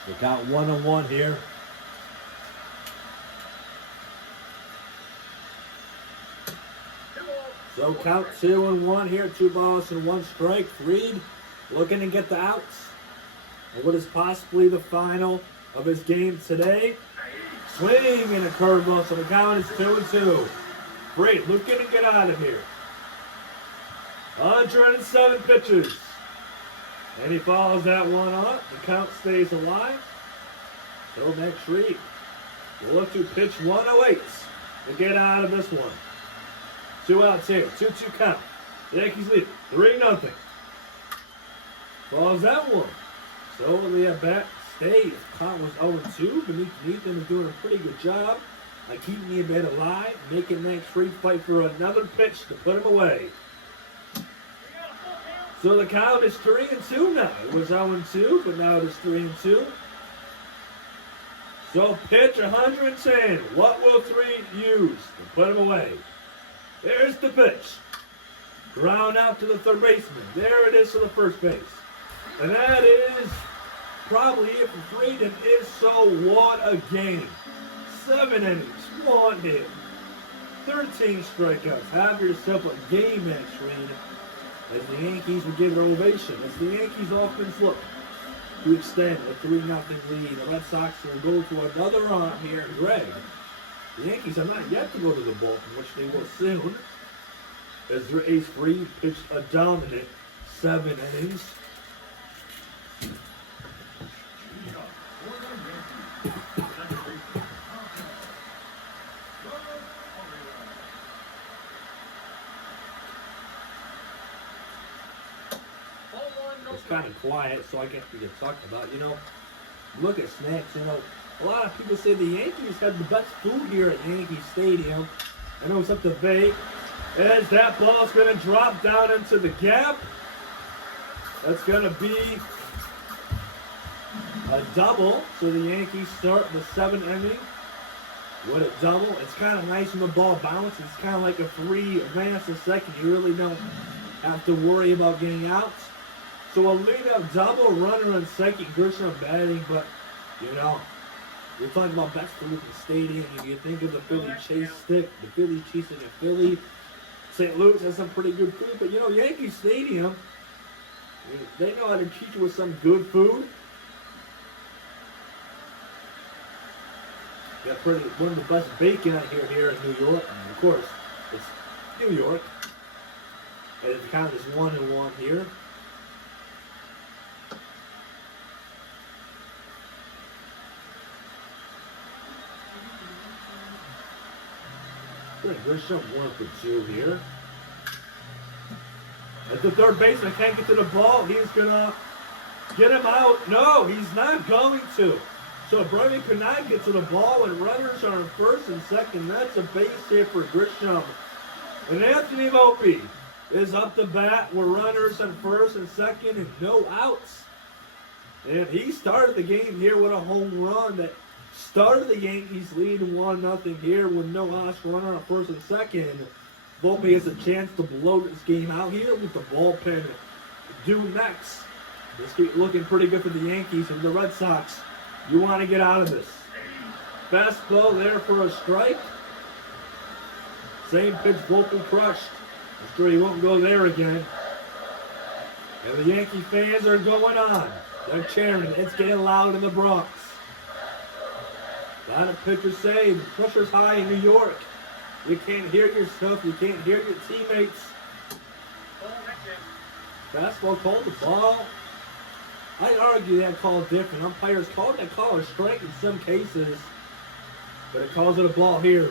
So count 1-1 here. So count 2-1 here. 2 balls and 1 strike. Fried looking to get the outs. And what is possibly the final of his game today? Swing and a curveball. So the count is 2-2. Fried looking to get out of here. 107 pitches. And he follows that one up. The count stays alive. So Max Fried will look to pitch 108 to get out of this one. 2 outs here. 2-2 count. The Yankees lead 3-0. Follows that one. So the at-bat stays. Count was 0-2. Nathan is doing a pretty good job of keeping the at-bat alive, making Max Fried fight for another pitch to put him away. So the count is 3-2 now. It was 0-2, but now it is 3-2. So pitch 110. What will Fried use to put him away? There's the pitch. Ground out to the third baseman. There it is to the first base. And that is probably it for Fried. And if so, what a game. 7 innings, 1 hit, 13 strikeouts. Have yourself a game, Max Fried. As the Yankees will give it an ovation. As the Yankees offense look to extend a 3-0 lead. The Red Sox will go to another run here in Greg. The Yankees have not yet to go to the bullpen, which they will soon. As their ace Fried pitched a dominant 7 innings. It's kind of quiet, so I guess we can talk about, look at snacks, a lot of people say the Yankees have the best food here at Yankee Stadium. I know it's up to debate. As that ball's going to drop down into the gap. That's going to be a double. So the Yankees start the 7th inning with a double. It's kind of nice when the ball bounces. It's kind of like a free advance to second. You really don't have to worry about getting out. So a lead-up double, runner on second, Grisham batting, but, we're talking about best food in the stadium. If you think of the Philly Chase Stick, the Philly Cheese Stick in Philly, St. Louis has some pretty good food, but Yankee Stadium, they know how to treat you with some good food. Got one of the best bacon out here in New York. And of course, it's New York. And the count is 1-1 here. Grisham 1-for-2 here. At the third baseman can't get to the ball. He's gonna get him out. No, he's not going to. So Bryman could not get to the ball, and runners are in first and second. That's a base hit for Grisham. And Anthony Volpe is up to bat with runners on first and second and no outs. And he started the game here with a home run that started the Yankees leading 1-0 here with no outs, runner on first and second. Volpe has a chance to blow this game out here with the bullpen due next. This keep looking pretty good for the Yankees and the Red Sox. You want to get out of this. Fastball there for a strike. Same pitch Volpe crushed. I'm sure he won't go there again. And the Yankee fans are going on. They're cheering. It's getting loud in the Bronx. A lot of pitchers say the pressure's high in New York. You can't hear yourself. You can't hear your teammates. Fastball called the ball. I argue that call different. Umpires called that call a strike in some cases, but it calls it a ball here.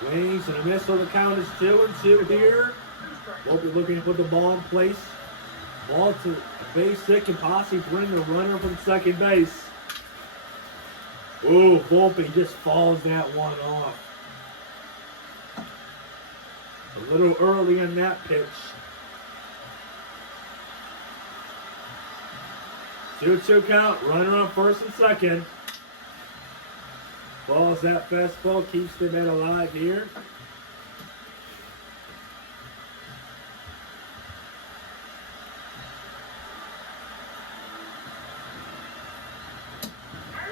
Swings and a miss, so the count is 2-2 here. Volpe looking to put the ball in place. Ball to base hit can possibly bring the runner from second base. Ooh, Volpe just falls that one off. A little early in that pitch. 2-2 count, runner on first and second. Balls that fastball, keeps the man alive here.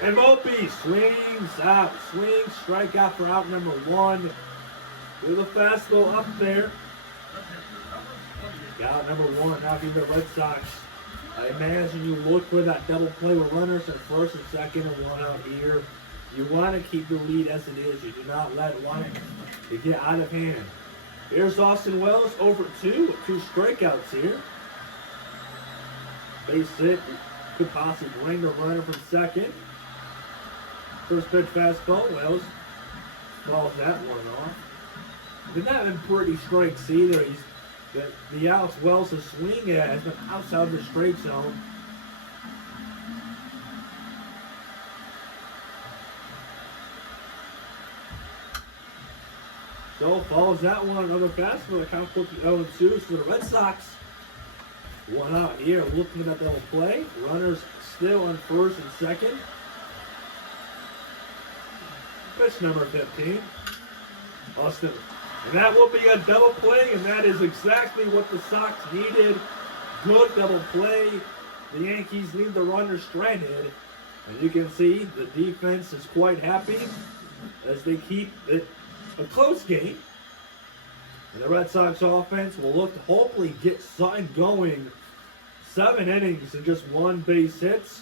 And Volpe swings out, strikeout for out number 1. With a fastball up there. Out number 1, now give the Red Sox. I imagine you look for that double play with runners at first and second and 1 out here. You want to keep the lead as it is. You do not let one get out of hand. Here's Austin Wells over 2 with 2 strikeouts here. Base hit could possibly bring the runner from second. First pitch fastball, Wells falls that one off. They've not been pretty strikes either. The outs Wells is swinging at has been outside the straight zone. So follows that one, another fastball. The count puts 0-2 for the Red Sox. 1 out here, looking at that double play. Runners still on first and second. Pitch number 15. Austin. And that will be a double play, and that is exactly what the Sox needed. Good double play. The Yankees leave the runner stranded. And you can see the defense is quite happy as they keep it a close game. And the Red Sox offense will look to hopefully get something going. 7 innings and just 1 base hits.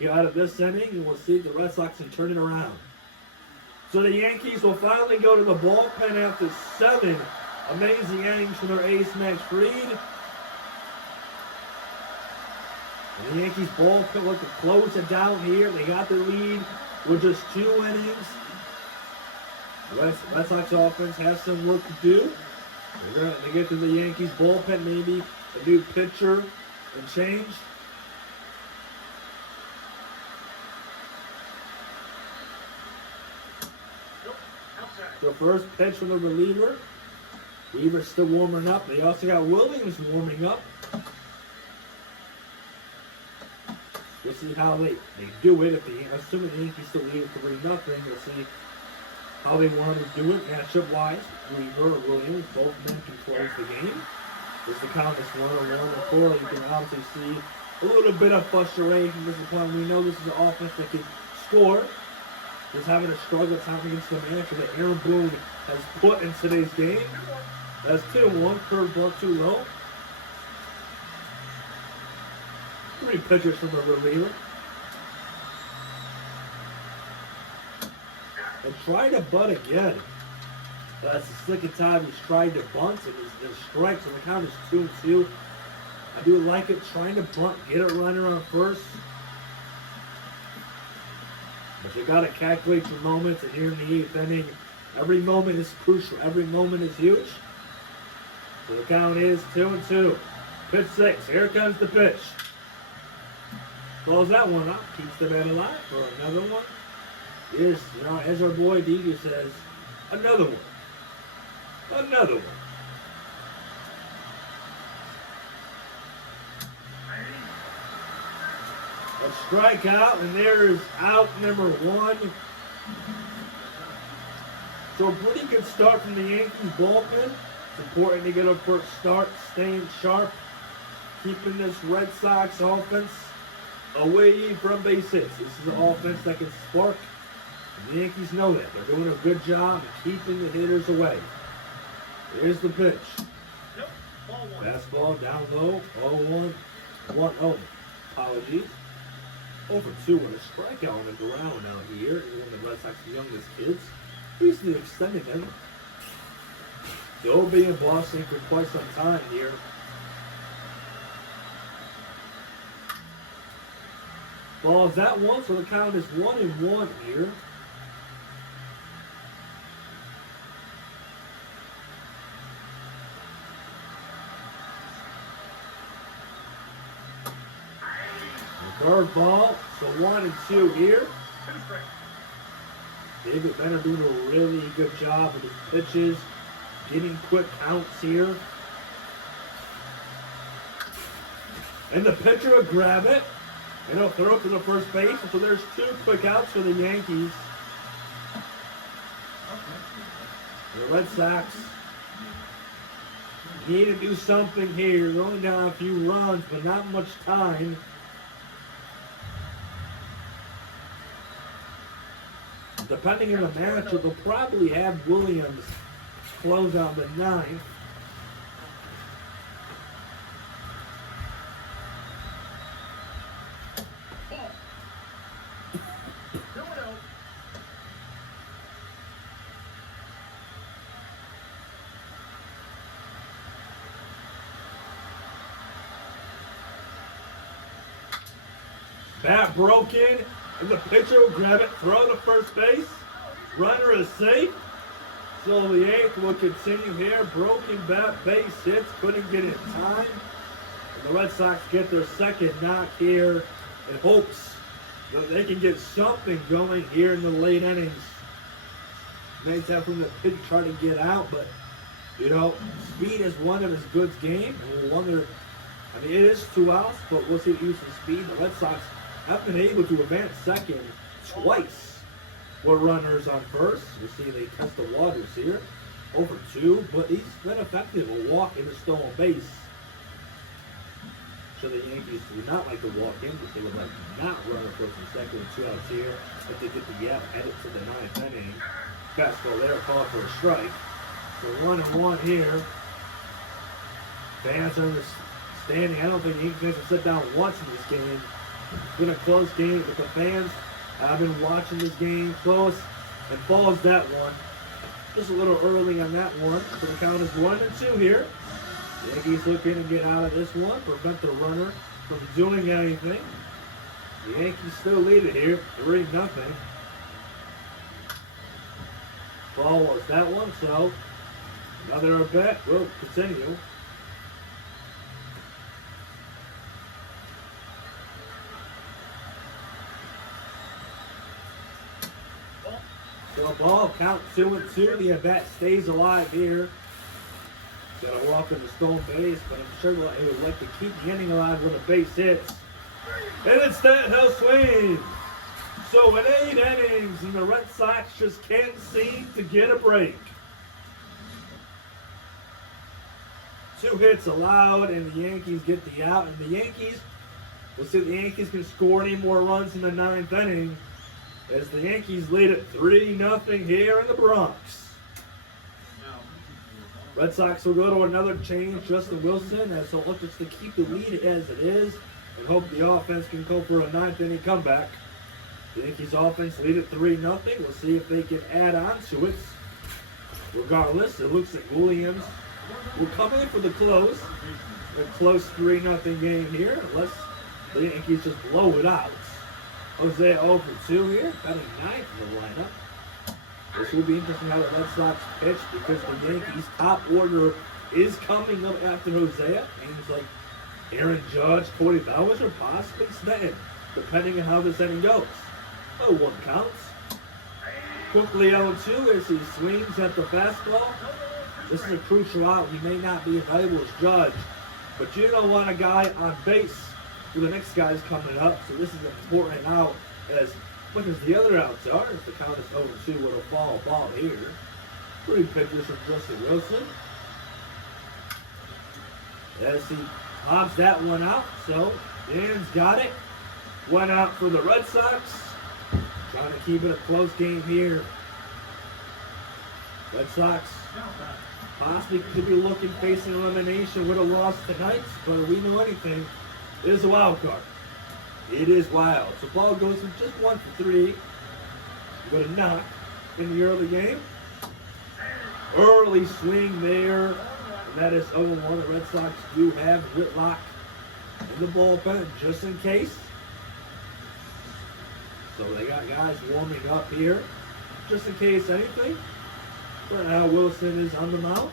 Get out of this inning, and we'll see if the Red Sox can turn it around. So the Yankees will finally go to the bullpen after 7 amazing innings from their ace, Max Fried. And the Yankees bullpen look to close it down here. They got the lead with just 2 innings. The Red Sox offense has some work to do. They're going to get to the Yankees bullpen, maybe a new pitcher and change. So first pitch from the reliever. Weaver's still warming up. They also got Williams warming up. We'll see how they do it. Assuming the Yankees still lead 3-0, we'll see how they want to do it matchup-wise. Weaver or Williams, both men can close the game. As the count is 1-1 and 4, you can obviously see a little bit of frustration, disappointment. We know this is an offense that can score. Just having a struggle time against the manager that Aaron Boone has put in today's game. That's 2-1, curveball too low. 3 pitchers from the reliever. and try to bunt again. That's the second time he's tried to bunt and he's strikes, and the count is 2-2. I do like it, trying to bunt, get a runner on first. But you gotta calculate your moments, and here in the 8th inning, every moment is crucial, every moment is huge. So the count is 2-2. Pitch 6, here comes the pitch. Close that one up, keeps the man alive for another one. Here's, as our boy Didi says, another one. Another one. A strikeout, and there's out number 1. So a pretty good start from the Yankees bullpen. It's important to get a first start, staying sharp, keeping this Red Sox offense away from base hits. This is an offense that can spark. And the Yankees know that. They're doing a good job of keeping the hitters away. Here's the pitch. Nope. Ball 1. Fastball down low. 0-1. 1-0. Apologies. Over 2 with a strikeout on the ground out here. He's one of the Red Sox's youngest kids. Recently extended him. They'll be in Boston for quite some time here. Balls that one, so the count is 1-1 here. Curveball, so 1-2 here. David Benner doing a really good job with his pitches, getting quick counts here. And the pitcher will grab it, and he'll throw it to the first base. So there's 2 quick outs for the Yankees. The Red Sox need to do something here. They're only down a few runs, but not much time. Depending on the matchup, they'll probably have Williams close out the 9th. Bat broken, and the pitcher will grab it, throw to first base. Runner is safe. So the 8th will continue here. Broken bat, base hits, couldn't get in time. And the Red Sox get their second knock here in hopes that they can get something going here in the late innings. May have from the pitch try to get out, but speed is one of his good game. And we'll wonder, it is 2 outs, but we'll see the use of speed. The Red Sox have been able to advance second twice with runners on first. You see they test the waters here. Over 2, but he's been effective. A walk into stolen base. So the Yankees do not like to walk in, but they would like to not run at first and second with 2 outs here. If they get the gap, headed to the 9th inning. Fastball there, called for a strike. So 1-1 here. Fans are standing. I don't think the Yankees fans have sit down once in this game. It's been a close game, but the fans have been watching this game close, and falls that one. Just a little early on that one. So the count is 1-2 here. The Yankees looking to get out of this one, prevent the runner from doing anything. The Yankees still lead it here, 3-0. Ball was that one, so another bet will continue. So ball, count 2-2. The at-bat stays alive here. Got to walk in the stolen base, but I'm sure they would like to keep the inning alive with a base hits. And instead, he'll swing. So in 8 innings, and the Red Sox just can't seem to get a break. 2 hits allowed, and the Yankees get the out. And the Yankees, we'll see if the Yankees can score any more runs in the 9th inning, as the Yankees lead at 3-0 here in the Bronx. Red Sox will go to another change. Justin Wilson as he'll look just to keep the lead as it is and hope the offense can go for a 9th inning comeback. The Yankees offense lead at 3-0. We'll see if they can add on to it. Regardless, it looks like Williams will come in for the close. A close 3-0 game here, unless the Yankees just blow it out. Jose 0 for 2 here, batting 9th in the lineup. This will be interesting how the Red Sox pitch because the Yankees' top order is coming up after Hosea. Names like Aaron Judge, Cody Bellinger, or possibly Stanton, depending on how this inning goes. 0-1 counts. Quickly 0-2 as he swings at the fastball. This is a crucial out. He may not be as valuable as Judge, but you don't want a guy on base who the next guy is coming up. So this is an important out as much as the other outs are. If the count is 0-2 with a foul ball here. 3 pitches from Justin Wilson. As he pops that one out. So Dan's got it. 1 out for the Red Sox. Trying to keep it a close game here. Red Sox possibly could be looking facing elimination with a loss tonight, but if we know anything, it is a wild card. It is wild. So ball goes from just 1 for 3. With a knock in the early game. Early swing there. And that is 0-1. The Red Sox do have Whitlock in the bullpen just in case. So they got guys warming up here just in case anything. Right now Wilson is on the mound.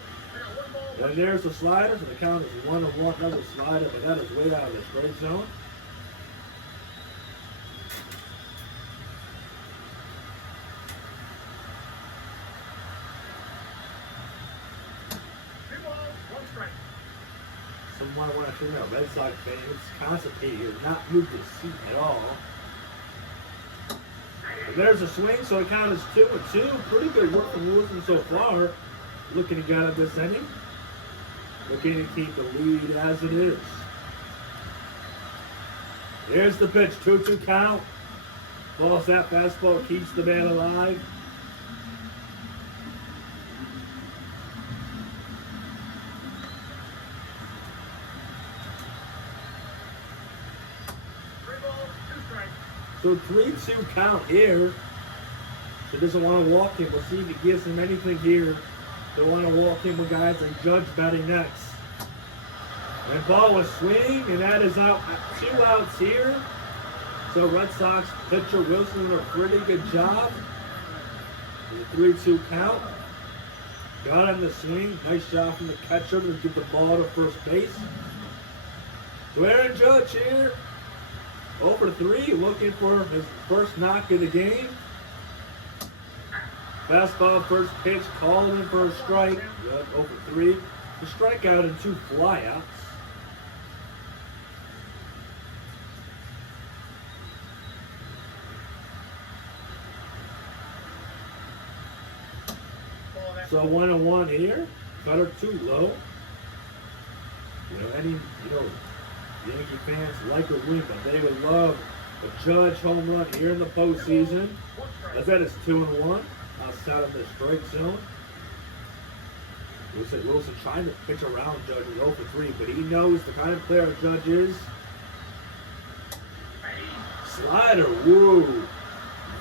And there's the slider, so the count is 1-1. Another slider, but that is way out of the strike zone. Someone want to turn out Red Sox fans constipated here, not moved his seat at all. And there's a swing, so the count is 2-2. Pretty good work from Wilson so far. Looking to get out of this inning. Looking to keep the lead as it is. Here's the pitch, 2-2 count. Falls that fastball, keeps the man alive. So 3-2 count here. So doesn't want to walk him. We'll see if he gives him anything here. Don't want to walk him with guys like Judge batting next. And ball was swing, and that is out. 2 outs here. So Red Sox pitcher Wilson did a pretty good job. The 3-2 count. Got him the swing. Nice job from the catcher to get the ball to first base. So Aaron Judge here. 0-3, looking for his first knock of the game. Fastball, first pitch, called in for a strike. 0-3. The strikeout and 2 flyouts. So 1-1 here. Cutter too low. Yankee fans like a win, but they would love a Judge home run here in the postseason. As that is 2-1 outside of the strike zone. Looks like Wilson trying to pitch around Judge with 0-3, but he knows the kind of player Judge is. Slider, woo.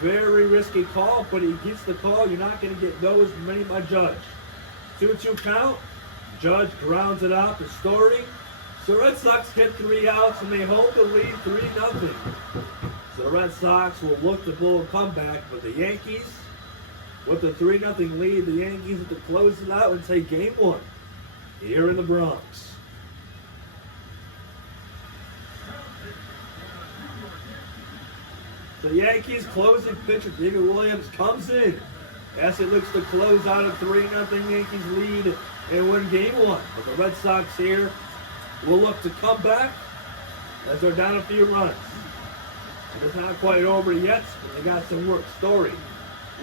Very risky call, but he gets the call. You're not going to get those many by Judge. 2-2 count. Judge grounds it out to Story. So Red Sox get 3 outs and they hold the lead 3-0. So the Red Sox will look to blow a comeback, but the Yankees, with the 3-0 lead, the Yankees have to close it out and take game 1 here in the Bronx. The Yankees closing pitcher David Williams comes in as it looks to close out a 3-0 Yankees lead and win game 1. But the Red Sox here will look to come back as they're down a few runs. It's not quite over yet, but they got some work. Story,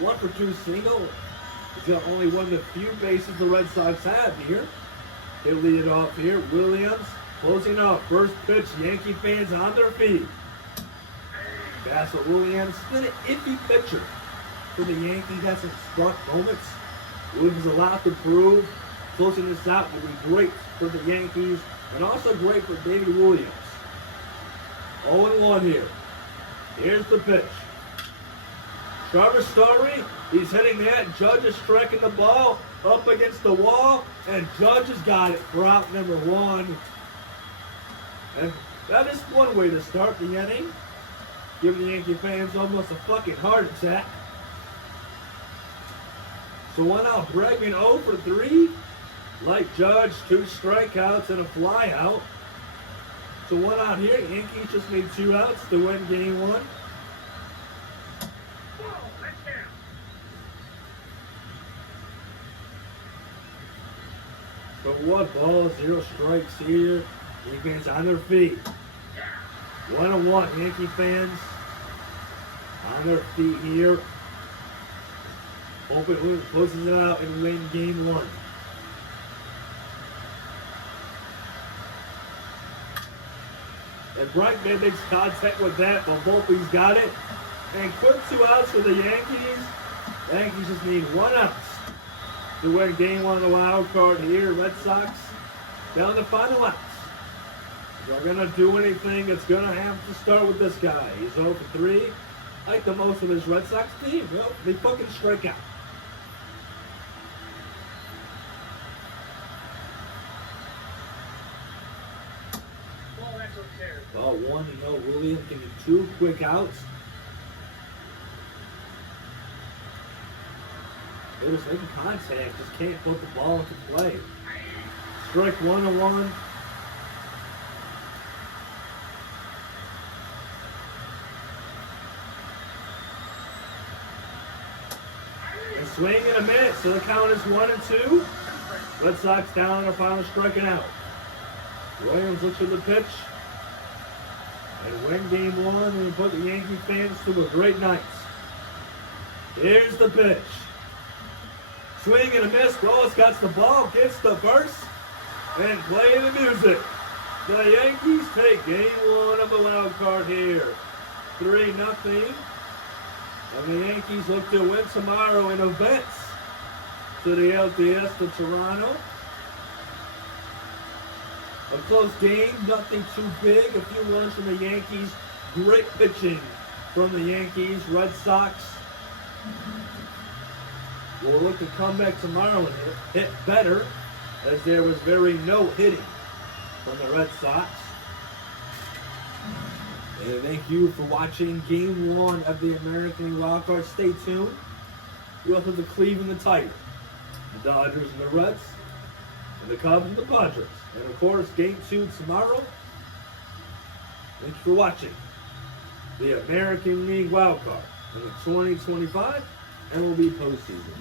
1 for 2 single. He's got only one of the few bases the Red Sox have here. He'll lead it off here. Williams closing off. First pitch, Yankee fans on their feet. Bassett Williams, he's been an iffy pitcher for the Yankees. Had some struck moments. Williams a lot to prove. Closing this out will be great for the Yankees and also great for David Williams. 0-1 here. Here's the pitch. Trevor Story, he's hitting that. Judge is striking the ball up against the wall, and Judge has got it for out number 1. And that is one way to start the inning. Give the Yankee fans almost a fucking heart attack. So 1 out, Bregman 0 for 3. Like Judge, 2 strikeouts and a fly out. So 1 out here. Yankees just need 2 outs to win game 1. So 1 ball, 0 strikes here. Defense on their feet. 1-1. Yankee fans on their feet here. Hope it closes it out and win game 1. And Bregman makes contact with that, but Volpe's got it. And quick 2 outs for the Yankees. Yankees just need 1 out to win game 1 of the wild card here. Red Sox down to final outs. If they're going to do anything, it's going to have to start with this guy. He's 0 for 3. Like the most of his Red Sox team. Well, they fucking strike out. Ball 1-0. Williams getting 2 quick outs. They was making contact, just can't put the ball into play. Strike 1-1. And swing and a miss, so the count is 1-2. Red Sox down, their final striking out. Williams looks at the pitch. And win game 1 and put the Yankee fans to a great night. Here's the pitch. Swing and a miss. Wallace gets the ball, gets the first, and play the music. The Yankees take game 1 of the wild card here. 3-0. And the Yankees look to win tomorrow in events to the LDS to Toronto. A close game, nothing too big. A few runs from the Yankees. Great pitching from the Yankees. Red Sox will look to come back tomorrow and hit better, as there was no hitting from the Red Sox. And thank you for watching Game 1 of the American Wild Card. Stay tuned. We also have the Cleveland and the Tigers, the Dodgers and the Reds, and the Cubs and the Padres. And of course, Game 2 tomorrow. Thanks for watching the American League Wild Card in the 2025 MLB postseason.